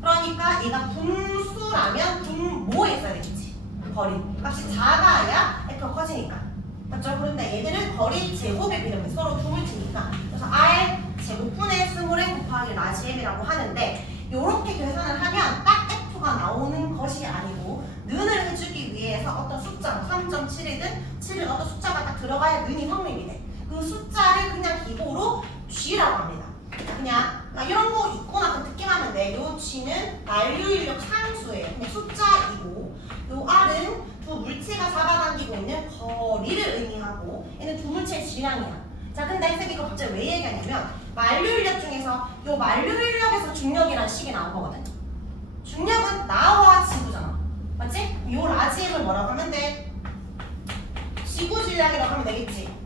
그러니까 얘가 분수라면 분모에 써야 되겠지. 거리 값이 작아야 F가 커지니까. 맞죠? 그런데 얘들은 거리 제곱의 비례면 서로 두 물체니까. 그래서 R 제곱분의 스몰 M 곱하기 라지 M이라고 하는데 요렇게 계산을 하면 딱 F가 나오는 것이 아니고 는을 해주기 위해서 어떤 숫자 3.7이든 7은 어떤 숫자가 딱 들어가야 는이 성립이 돼. 그 숫자를 그냥 기호로 G라고 합니다. 그냥 이런 거 있거나 그 듣기만 하면 돼. 요 G는 만류인력 상수예요. 그냥 숫자이고 요 R은 두 물체가 잡아당기고 있는 거리를 의미하고 얘는 두 물체의 질량이야. 자, 근데 선생님 이거 갑자기 왜 얘기하냐면 만류인력 중에서 요 만류인력에서 중력이라는 식이 나온 거거든. 중력은 나와 지구잖아. 맞지? 요 라지를 뭐라고 하면 돼? 지구 질량이라고 하면 되겠지.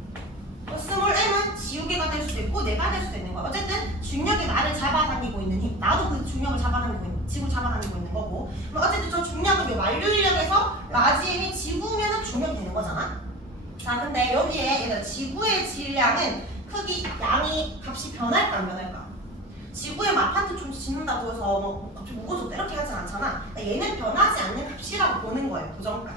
스몰 m은 지우개가 될 수도 있고 내가 될 수도 있는 거야. 어쨌든 중력이 나를 잡아당기고 있는 힘, 나도 그 중력을 잡아당기고 있는, 지구를 잡아당기고 있는 거고. 어쨌든 저 중력은 요 만류인력에서 라지 m이 지구면은 중력이 되는 거잖아. 자, 근데 여기에 얘들 지구의 질량은 크기, 양이 값이 변할까 안 변할까? 지구의 아파트 좀 짓는다고 해서 뭐 갑자기 무거워졌다 이렇게 하진 않잖아. 얘는 변하지 않는 값이라고 보는 거예요. 고정값.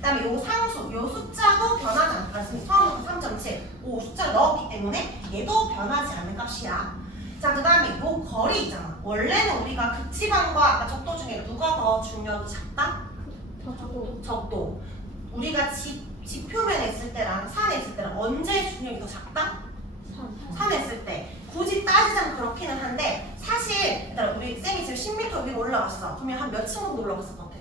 그 다음에 요 상수, 요 숫자도 변하지 않습니다. 처음부터 3.7, 5 숫자를 넣었기 때문에 얘도 변하지 않는 값이야. 자, 그 다음에 요 거리 있잖아. 원래는 우리가 극지방과 아까 적도 중에 누가 더 중력이 작다? 적도. 우리가 집 표면에 있을 때랑 산에 있을 때랑 언제 중력이 더 작다? 산에 있을 때. 굳이 따지자면 그렇기는 한데 사실 우리 쌤이 지금 10m 위로 올라갔어. 그러면 한 몇 층 정도 올라갔을 것 같아?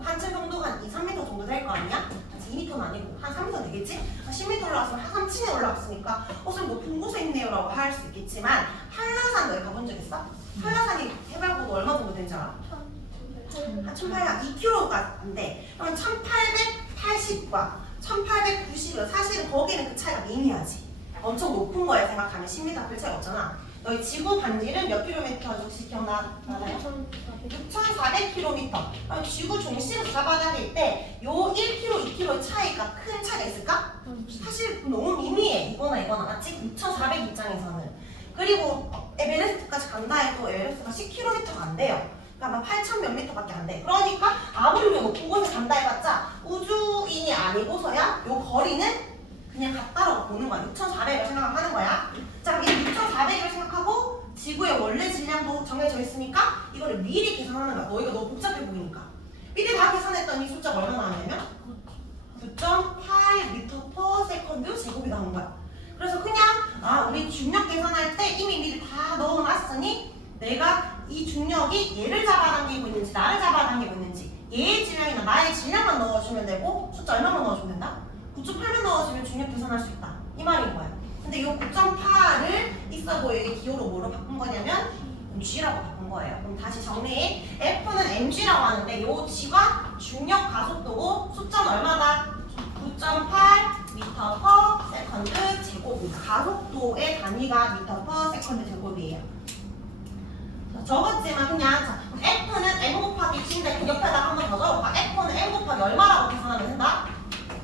한 층 정도 한 2, 3m 정도 될 거 아니야? 2m는 아니고 한 3m 되겠지? 한 10m 올라갔으면 한 3층에 올라갔으니까 쌤 높은 곳에 있네요 라고 할 수 있겠지만 한라산 너희 가본 적 있어? 한라산이 해발고도 얼마 정도 되는지 알아? 한 2km가 안 돼. 그러면 1880과 1890은 사실은 거기는 그 차이가 미미하지. 엄청 높은 거에 생각하면 10m 별 차이가 없잖아. 너희 지구 반지름 몇 킬로미터 혹시 기억나나요? 6,400km. 지구 중심을 잡아당길 때 요 1km, 2km의 차이가 큰 차이가 있을까? 사실 너무 미미해. 이거나 맞지? 6,400 입장에서는. 그리고 에베레스트까지 간다 해도 에베레스트가 10km가 안 돼요. 그러니까 8,000 몇 미터밖에 안 돼. 그러니까 아무리 우리가 높은 곳에 간다 해봤자 우주인이 아니고서야 요 거리는 그냥 같다라고 보는 거야. 6,400을 생각하는 거야. 자, 이 6,400을 생각하고 지구의 원래 질량도 정해져 있으니까 이거를 미리 계산하는 거야. 너희가 너무 복잡해 보이니까. 미리 다 계산했더니 숫자가 얼마 나왔냐면 9.8m/s 제곱이 나온 거야. 그래서 그냥 우리 중력 계산할 때 이미 미리 다 넣어놨으니 내가 이 중력이 얘를 잡아당기고 있는지 나를 잡아당기고 있는지 얘의 질량이나 나의 질량만 넣어주면 되고 숫자 얼마만 넣어주면 된다? 9.8만 넣어주면 중력 계산할 수 있다. 이 말인 거야. 근데 이 9.8을 있어 보이게 기호로 뭐로 바꾼 거냐면 G라고 바꾼 거예요. 그럼 다시 정리. F는 mg라고 하는데 이 G가 중력 가속도고 숫자는 얼마다? 9.8m/s 제곱입니다. 가속도의 단위가 m/s 제곱이에요. 적었지만 그냥 F는 m 곱하기 G인데 그 옆에다가 한 번 더 적어봐. F는 m 곱하기 얼마라고 계산하면 된다?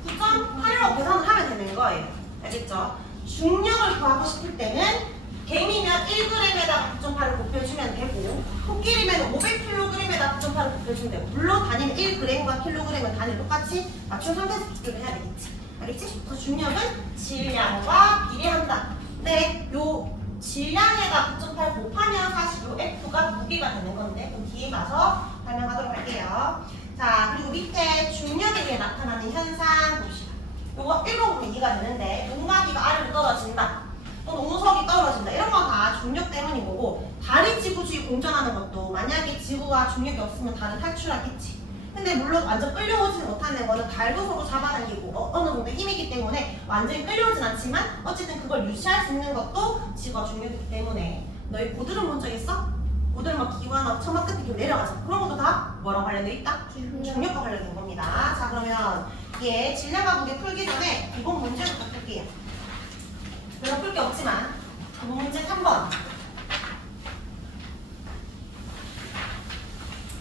9.8이라고 계산을 하면 되는 거예요. 알겠죠? 중력을 구하고 싶을 때는 개미면 1g에다가 9.8을 곱해주면 되고 코끼리면 500kg에다가 9.8을 곱해주면 되고 물론 단위는 1g과 kg은 단위를 똑같이 맞춘 상태에서 비교를 해야 되겠지. 알겠지? 그래서 중력은 질량과 비례한다. 근데 요 질량에다 9.8 곱하면 사실 요 F가 무게가 되는 건데 그럼 뒤에 가서 설명하도록 할게요. 자, 그리고 밑에 중력에 의해 나타나는 현상 봅시다. 요거 읽어보면 이해가 되는데 용마기가 아래로 떨어진다. 또 우석이 떨어진다. 이런 건 다 중력 때문인 거고 달이 지구주위 공전하는 것도 만약에 지구가 중력이 없으면 달은 탈출하겠지. 근데 물론 완전 끌려오지 못하는 거는 달도 서로 잡아당기고 어느 정도 힘이기 때문에 완전히 끌려오진 않지만 어쨌든 그걸 유지할 수 있는 것도 지구가 중력이기 때문에 너희 고드름 본 적 있어? 고드름 막 기관하고 천막 끝에 이렇게 내려가잖아. 그런 것도 다 뭐라고 관련돼 있다? 중력과 관련된 겁니다. 자, 그러면 이게 질량과 무게 풀기 전에 기본 문제부터 풀게요. 별로 풀 게 없지만 기본 문제 3번.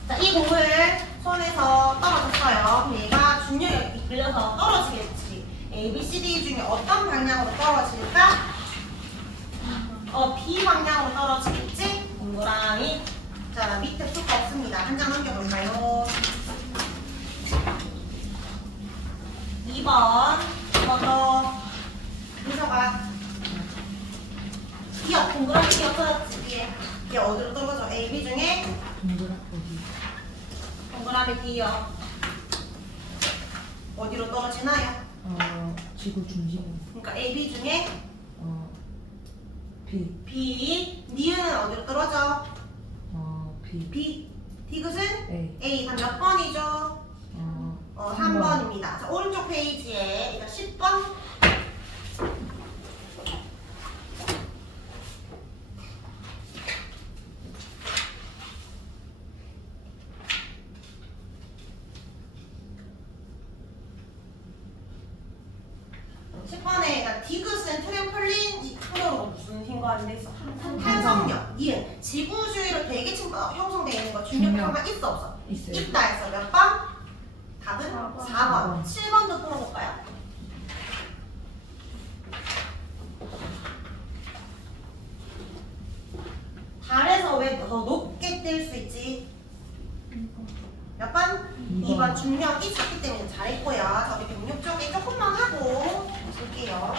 자, 이 공을 손에서 떨어졌어요. 그럼 얘가 중력에 이끌려서 떨어지겠지. A, B, C, D 중에 어떤 방향으로 떨어질까? B 방향으로 떨어지겠지? 동그라미. 자, 밑에 풀 거 없습니다. 한 장 넘겨볼까요? 2번. 더 민서가 기억, 동그라미 기억 떨어졌지, 위에. 이게 어디로 떨어져? A, B 중에 동그라미 기억. 어디로 떨어지나요? 지구 중심으로. 그러니까 A, B 중에 B. B. 니은은 어디로 떨어져? B. B. 디귿은 A. A. 다 몇 번이죠? 3번입니다. 자, 오른쪽 페이지에 이거 10번. 디귿은 트램펄린, 이 프로가 무슨 힘과 관련돼 있어? 탄성력, 니은. 지구주위로 대기층 형성되어 있는 거 중력파가 있어 없어? 있어요. 있다 해서 몇 번? 답은 4번. 4번. 7번도 풀어볼까요? 달에서 왜 더 높게 뜰 수 있지? 몇 번? 2번. 중력이 작기 때문에 잘했고요. 저기 106쪽에 조금만 하고 볼게요.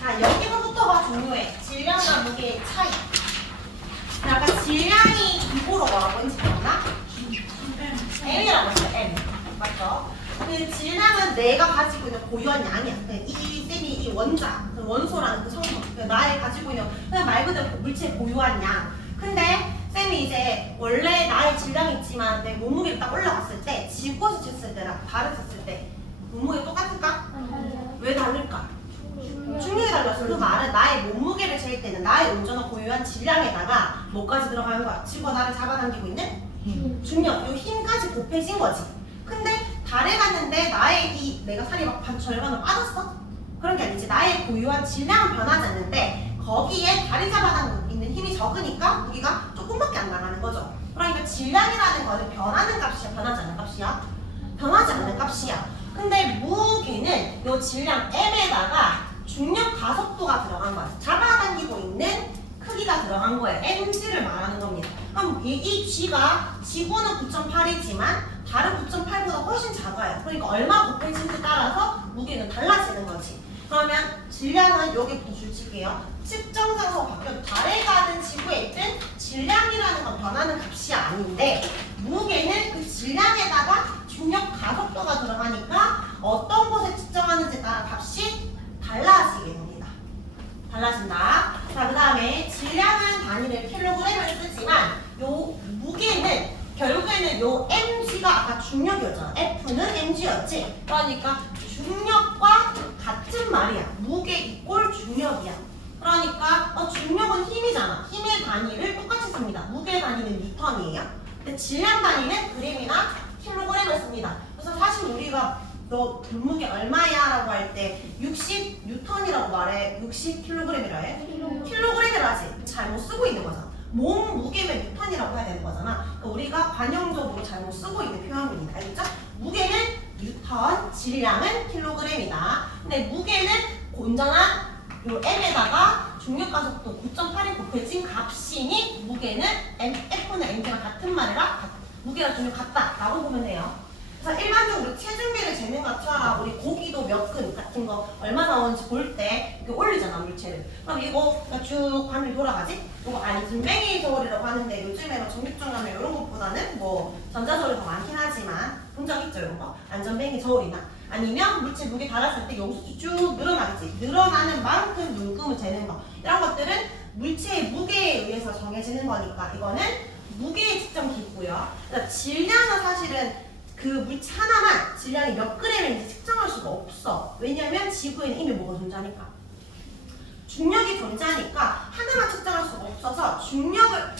자, 여기서부터가 중요해. 질량과 무게의 차이. 자, 아까 질량이 기호로 뭐라고 했는지 기억나? M이라고 했어요. M. 맞죠? 그 질량은 내가 가지고 있는 고유한 양이야. 이 쌤이 이 원자, 그 원소라는 그 성분, 그 나의 가지고 있는 그냥 말 그대로 물체의 고유한 양. 근데 쌤이 이제 원래 나의 질량이 있지만 내 몸무게를 딱 올라갔을 때 지구에서 쟀을 때랑 달에서 쟀을 때 몸무게 똑같을까? 왜 다를까? 중력이 달라서 그 말은 나의 몸무게를 잴 때는 나의 온전한 고유한 질량에다가 뭐까지 들어가는 거야? 지구가 나를 잡아당기고 있는 중력, 이 힘까지 곱해진 거지. 근데 달에 갔는데 나의 내가 살이 막 반 절반으로 빠졌어? 그런 게 아니지. 나의 고유한 질량은 변하지 않는데 거기에 다리 잡아당기고 있는 힘이 적으니까 무게가 조금밖에 안 나가는 거죠. 그러니까 질량이라는 거는 변하는 값이야, 변하지 않는 값이야? 변하지 않는 값이야. 근데 무게는 이 질량 M에다가 중력 가속도가 들어간 거야. 잡아당기고 있는 크기가 들어간 거예요. mg를 말하는 겁니다. 그럼 이 g가 지구는 9.8이지만 다른 9.8보다 훨씬 작아요. 그러니까 얼마 곱해진지 따라서 무게는 달라지는 거지. 그러면 질량은 여기부터 줄칠게요. 측정 장소가 바뀌어도 달에 가든 지구에 있든 질량이라는 건 변하는 값이 아닌데 무게는 그 질량에다가 중력 가속도가 들어가니까 어떤 곳에 측정하는지 따라 값이 달라지게 됩니다. 달라진다. 자, 그 다음에 질량은 단위를 킬로그램을 쓰지만 요 무게는 결국에는 요 mg가 아까 중력이었잖아. F는 mg였지. 그러니까 중력과 같은 말이야. 무게 이꼴 중력이야. 그러니까 중력은 힘이잖아. 힘의 단위를 똑같이 씁니다. 무게 단위는 뉴턴이에요. 근데 질량 단위는 그램이나 킬로그램을 씁니다. 그래서 사실 우리가 너 몸무게 얼마야? 라고 할 때 60 뉴턴이라고 말해. 60 킬로그램이라 해. 킬로그램이라 하지. 잘못 쓰고 있는 거잖아. 몸 무게면 뉴턴이라고 해야 되는 거잖아. 그러니까 우리가 관용적으로 잘못 쓰고 있는 표현입니다. 알겠죠? 무게는 뉴턴, 질량은 킬로그램이다. 근데 무게는 온전한 요 m에다가 중력 가속도 9.8에 곱해진 값이니 무게는 F는 mg랑 같은 말이라 무게가 중력 같다라고 보면 돼요. 그래서 일반적으로 체중계를 재는 것처럼 우리 고기도 몇 근 같은 거 얼마 나오는지 볼 때 이렇게 올리잖아, 물체를. 그럼 이거 쭉 관을 돌아가지? 이거 안전뱅이 저울이라고 하는데 요즘에 정육점 가면 이런 것보다는 뭐 전자저울이 더 많긴 하지만 본 적 있죠, 이런 거? 안전뱅이 저울이나 아니면 물체 무게 달았을 때 여기서 쭉 늘어나겠지. 늘어나는 만큼 눈금을 재는 거. 이런 것들은 물체의 무게에 의해서 정해지는 거니까 이거는 무게의 측정 기구고요. 그러니까 질량은 사실은 그 물체 하나만 질량이 몇 그램인지 측정할 수가 없어. 왜냐면 지구에는 이미 뭐가 존재하니까. 중력이 존재하니까 하나만 측정할 수가 없어서 질량을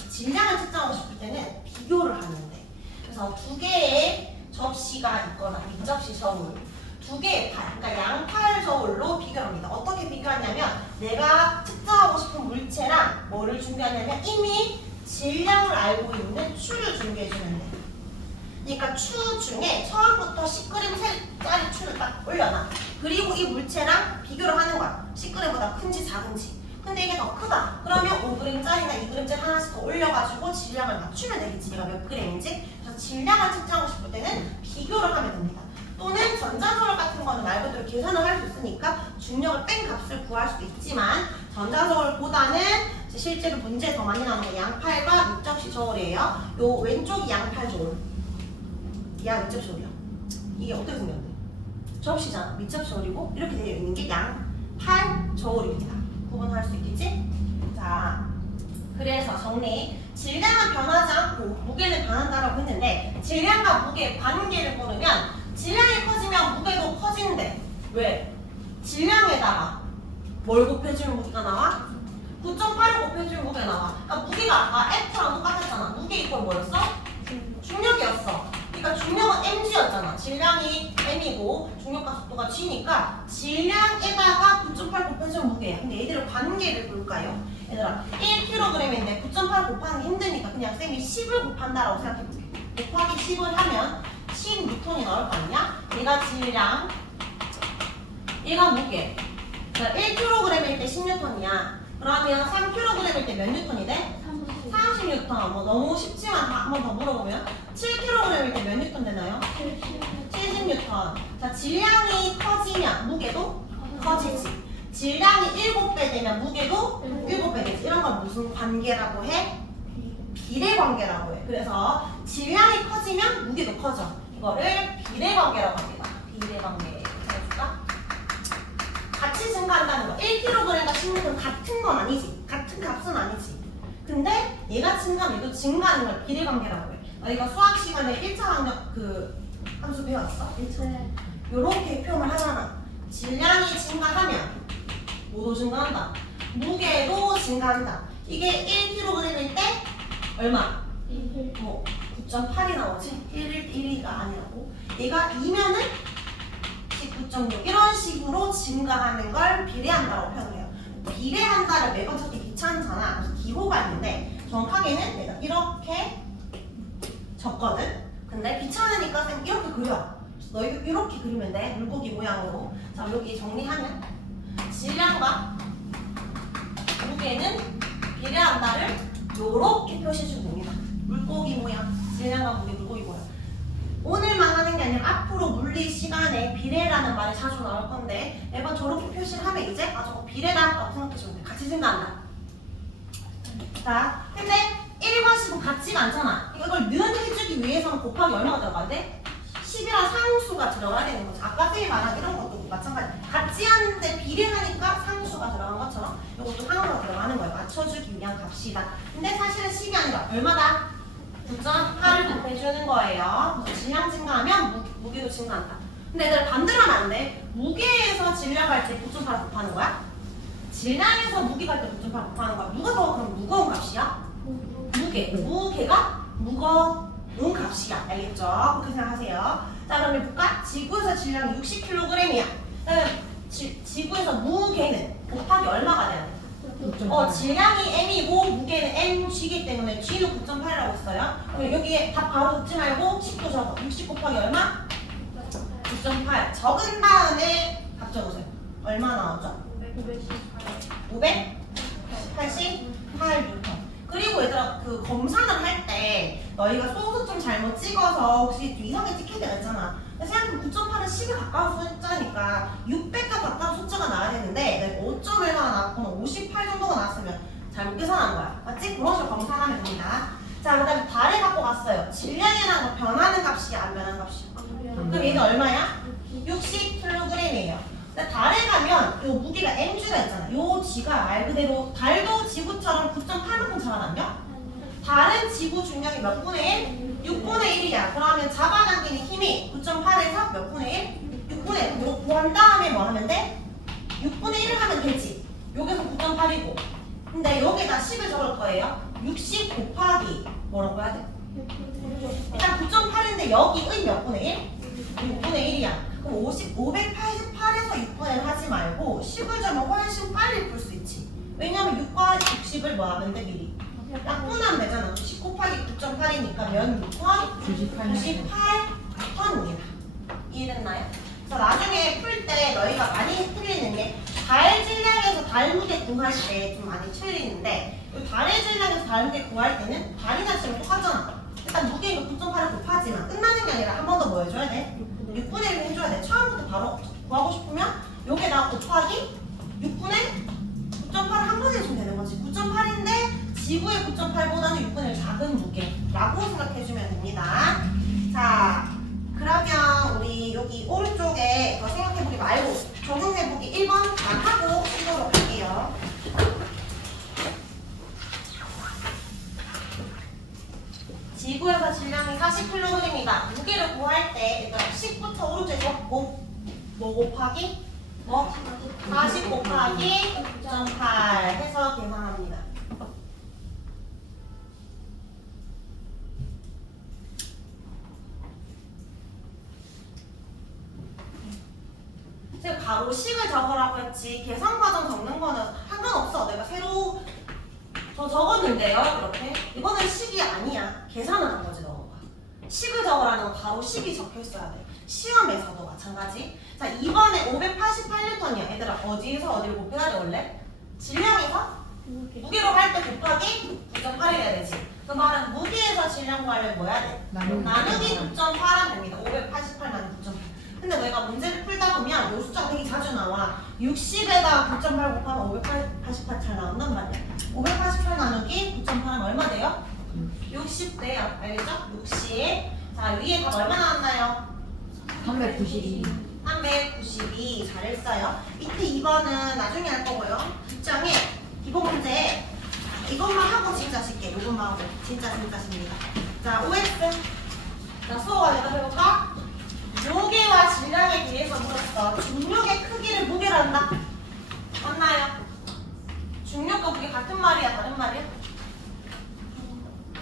측정하고 싶을 때는 비교를 하는데. 그래서 두 개의 접시가 있거나 밑접시 저울, 두 개의 팔, 그러니까 양팔 저울로 비교합니다. 어떻게 비교하냐면 내가 측정하고 싶은 물체랑 뭐를 준비하냐면 이미 질량을 알고 있는 추를 준비해주면 돼. 그러니까 추 중에 처음부터 10g짜리 추를 딱 올려놔. 그리고 이 물체랑 비교를 하는 거야. 10g보다 큰지 작은지. 근데 이게 더 크다. 그러면 5g짜리나 2g짜리 하나씩 더 올려가지고 질량을 맞추면 되겠지. 내가 몇 g인지. 그래서 질량을 측정하고 싶을 때는 비교를 하면 됩니다. 또는 전자저울 같은 거는 말 그대로 계산을 할 수 있으니까 중력을 뺀 값을 구할 수도 있지만 전자저울보다는 실제로 문제에 더 많이 나오는 게 양팔과 밑접시 저울이에요. 요 왼쪽이 양팔 저울. 밑접시 저울이야. 이게 어떻게 생겼는데? 접시잖아. 밑접시 저울이고 이렇게 되어 있는 게 양팔 저울입니다. 구분할 수 있겠지? 자, 그래서 정리. 질량은 변하지 않고 무게는 변한다라고 했는데 질량과 무게의 관계를 모르면 질량이 커지면 무게도 커진대. 왜? 질량에다가 뭘 곱해주면 무게가 나와? 9.8을 곱해주면 무게가 나와. 그러니까 무게가 아까 F랑 똑같았잖아. 무게 이퀄 뭐였어? 중력이었어. 그러니까 중력은 mg였잖아. 질량이 m이고 중력과 속도가 g니까 질량에다가 9.8 곱해주면 무게야. 근데 얘들의 관계를 볼까요? 얘들아 1kg인데 9.8 곱하는 게 힘드니까 그냥 쌤이 10을 곱한다라고 생각해볼게. 곱하기 10을 하면 10N이 나올 거 아니야? 얘가 질량, 얘가 무게. 그러니까 1kg일 때 10N이야. 그러면 3kg일 때 몇 N이 돼? 30N. 뭐 너무 쉽지만 한 번 더 물어보면 7kg일 때 몇 N 되나요? 70N. 자, 질량이 커지면 무게도 커지지. 질량이 7배 되면 무게도 7배 되지. 이런 걸 무슨 관계라고 해? 비례관계라고 해. 그래서 질량이 커지면 무게도 커져. 이거를 비례관계라고 합니다. 비례관계. 해줄까? 같이 증가한다는 거. 1kg과 10N 같은 건 아니지. 같은 값은 아니지. 근데 얘가 증가하면 얘도 증가하는 걸 비례관계라고 해. 너희가 수학 시간에 1차 학력 그 함수 배웠어? 1차. 요렇게 표현을 하잖아. 질량이 증가하면 뭐도 증가한다. 무게도 증가한다. 이게 1kg일 때 얼마? 9.8이 나오지? 1가 아니라고. 얘가 2면은 19.6 이런 식으로 증가하는 걸 비례한다고 표현을 해요. 비례한다를 매번 찾기 귀찮잖아. 그래서 기호가 있는데 정확하게는 내가 이렇게 적거든. 근데 귀찮으니까 쌤 이렇게 그려. 너희 이렇게 그리면 돼. 물고기 모양으로. 자, 여기 정리하면 질량과 무게는 비례한다를 요렇게 표시해주면 됩니다. 물고기 모양. 질량과 무게, 물고기 모양. 오늘만 하는 게 아니라 앞으로 물리 시간에 비례라는 말이 자주 나올 건데 매번 저렇게 표시를 하면 이제 아 저거 비례다라고 생각해주면 돼. 같이 증가한다. 자, 근데 1과 10은 같지가 않잖아. 이걸 는 해주기 위해서는 곱하기 얼마가 들어가야 돼? 10이랑 상수가 들어가야 되는 거지. 아까 쌤이 말한 이런 것도 마찬가지. 같지 않은데 비례하니까 상수가 들어간 것처럼 이것도 상수가 들어가는 거예요. 맞춰주기 위한 값이다. 근데 사실은 10이 아니라 얼마다? 9.8을 곱해주는 거예요. 그래서 질량 증가하면 무게도 증가한다. 근데 얘들 반대로 하면 안 돼. 무게에서 질량 갈 때 9.8 곱하는 거야? 질량에서 무게 갈 때 9.8 곱하는 거야. 누가 더 그럼 무거운 값이야? 무게. 무게가 무거운 값이야. 알겠죠? 그렇게 생각하세요. 자, 그럼 해볼까? 지구에서 질량이 60kg이야. 지구에서 무게는 곱하기 얼마가 돼야 돼? 질량이 m이고 무게는 mg이기 때문에 g는 9.8이라고 했어요. 그럼 여기에 답 바로 넣지 말고 10도 적어. 60 곱하기 얼마? 9.8. 적은 다음에 답 적으세요. 얼마 나오죠? 588N. 그리고 얘들아 그 검사를 할 때 너희가 소수 좀 잘못 찍어서 혹시 좀 이상하게 찍힐 때가 있잖아. 생각해보면 9.8은 10에 가까운 숫자니까 600과 가까운 숫자가 나와야 되는데 내가 5점 얼마가 나왔거나 58 정도가 나왔으면 잘못 계산한 거야. 맞지? 그런 식으로 검사하면 됩니다. 자, 그 다음에 달에 갖고 갔어요. 질량이라는 거 변하는 값이야 안 변하는 값이야? 그럼 얘는 얼마야? 60kg이에요. 근데 달에 가면 요 무게가 mg가 있잖아. 요 g가 말 그대로 달도 지구처럼 9.8만큼 잡아당겨? 달은 지구 중력이 몇 분의 1? 6분의 1이야. 그러면 잡아당기는 힘이 9.8에서 몇 분의 1? 6분의 1. 이거 구한 다음에 뭐 하면 돼? 6분의 1을 하면 되지. 여기서 9.8이고. 근데 여기다 10을 적을 거예요. 60 곱하기 뭐라고 해야 돼? 일단 9.8인데 여기의 몇 분의 1? 6분의 1이야. 그럼 588에서 6분의 1 하지 말고 10을 주면 훨씬 빨리 풀 수 있지. 왜냐면 6과 60을 뭐 하면 돼 미리? 약분하면 되잖아. 10 곱하기 9.8이니까 면 6번 98턴입니다. 이해됐나요? 그래서 나중에 풀 때 너희가 많이 틀리는 게 달 질량에서 달 무게 구할 때 좀 많이 틀리는데 달의 질량에서 달 무게 구할 때는 달이 자체가 똑같잖아. 일단 무게가 9.8을 곱하지만 끝나는 게 아니라 한 번 더 뭐 해줘야 돼? 6분의 1을 해줘야 돼. 처음부터 바로 구하고 싶으면 여기다 곱하기 6분의 9.8을 한 번에 해주면 되는 거지. 9.8인데 지구의 9.8보다는 6분의 1 작은 무게라고 생각해주면 됩니다. 자, 그러면 우리 여기 오른쪽에 더 생각해보기 말고 적용해보기 1번만 하고 시도록 할게요. 크기를 구할 때 일단 10부터 오른쪽에 적고 뭐 곱하기? 40 곱하기 9.8 해서 계산합니다. 제가 가로식을 적으라고 했지 계산 과정 적는 거는 상관없어. 내가 새로 저 적었는데요. 이렇게 이거는 식이 아니야. 계산을 한 거지 너가. 식을 적으라는 건 가로식이 적혀 있어야 돼. 시험에서도 마찬가지. 자, 이번에 588N이야. 얘들아 어디에서 어디를 곱해야 돼 원래? 질량에서? 무게로 할 때 곱하기 9.8이 돼야 되지. 그 말은 무게에서 질량 구하려면 뭐 해야 돼? 나누기 9.8 하면 됩니다. 588 나누기 9.8. 근데 내가 문제를 풀다 보면 요 숫자가 되게 자주 나와. 60에다 9.8 곱하면 588 잘 나온단 말이야. 588 나누기 9.8은 얼마 돼요? 60 돼요. 알겠죠? 60. 자, 위에 답 얼마 나왔나요? 392. 392. 잘했어요. 밑에 2번은 나중에 할 거고요. 뒷장에 기본 문제 이것만 하고 진짜 쉽게 이것만 하고 진짜 쉽니다. 자, OX. 자, 수호가 대답해볼까? 무게와 질량에 대해서 물었어. 중력의 크기를 무게로 한다. 맞나요? 중력과 무게 같은 말이야, 다른 말이야?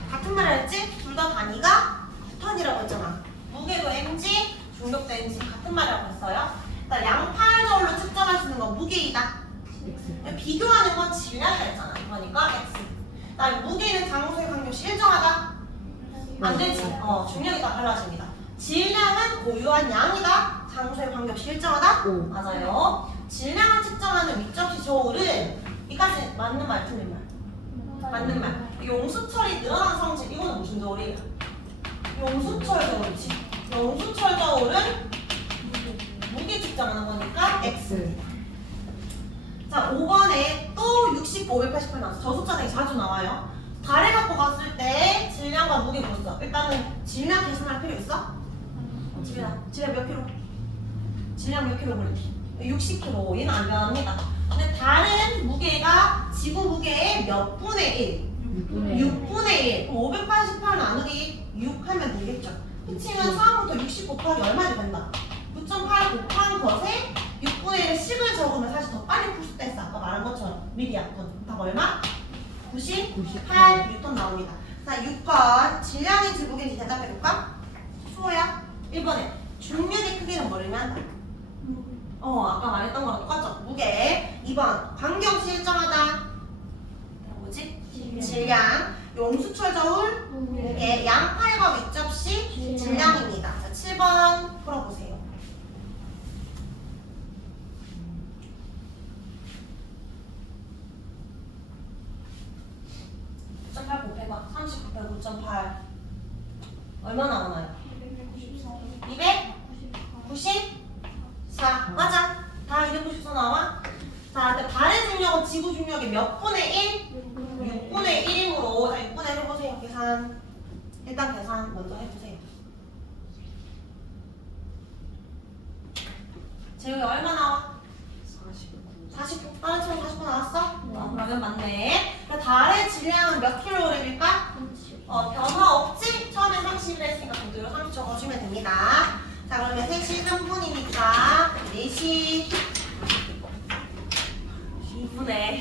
같은 말이라 했지? 둘 다 단위가 9톤이라고 했잖아. 무게도 mg, 중력도 mg 같은 말이라고 했어요. 일단 양팔 저울로 측정할 수 있는 건 무게이다. 비교하는 건 질량이라 했잖아. 그러니까 x. 그다음에 무게는 장소의 관계없이 일정하다. 안 되지. 중력이 다 달라집니다. 질량은 고유한 양이다. 장소에 관계없이 일정하다? 오. 맞아요. 질량을 측정하는 위접시 저울은 이까지 맞는 말, 틀린 말? 맞는 말. 용수철이 늘어난 성질, 이거는 무슨 저울이야? 용수철 저울이지. 용수철 저울은 무게 측정하는 거니까 X. 자, 5번에 또 60, 588 나왔어. 저 숫자 되게 자주 나와요. 달에 갖고 갔을 때 질량과 무게 물었어. 일단은 질량 계산할 필요 있어? 집에 몇 킬로? 질량 몇 킬로 그랬지? 60kg. 얘는 안 변합니다. 근데 다른 무게가 지구 무게의 몇 분의 1? 6분의 1. 588 나누기 6 하면 되겠죠. 그치만 처음부터 60 곱하기 얼마나 된다? 9.8 곱한 것에 6분의 1의 식을 적으면 사실 더 빨리 풀 수도 있어. 아까 말한 것처럼 미리 약분. 답 얼마? 98 뉴턴 나옵니다. 자, 6번 질량인지 무게인지 대답해볼까? 수호야 1번에 중력의 크기는 모르면 한다. 아까 말했던 거랑 똑같죠? 무게. 2번 관계없이 일정하다. 뭐지? 질량. 용수철 저울 무게. 양팔과 위접시 질량입니다. 자, 7번 풀어보세요. 곱해봐. 30 곱해 9.8 얼마 나오나요? 294. 맞아. 다 294 나와. 자, 근데 달의 중력은 지구 중력의 몇 분의 1? 6분의 1이므로 자, 6분의 1 해보세요. 계산. 일단 계산 먼저 해보세요. 재우이 얼마 나와? 49. 다른 친구 49 나왔어? 그러면 맞네. 달의 질량은 몇 킬로그램일까? 변화 없지? 처음에 30을 했으니까 그대로 30 적어주면 됩니다. 자, 그러면 3시 3분이니까 4시 2분에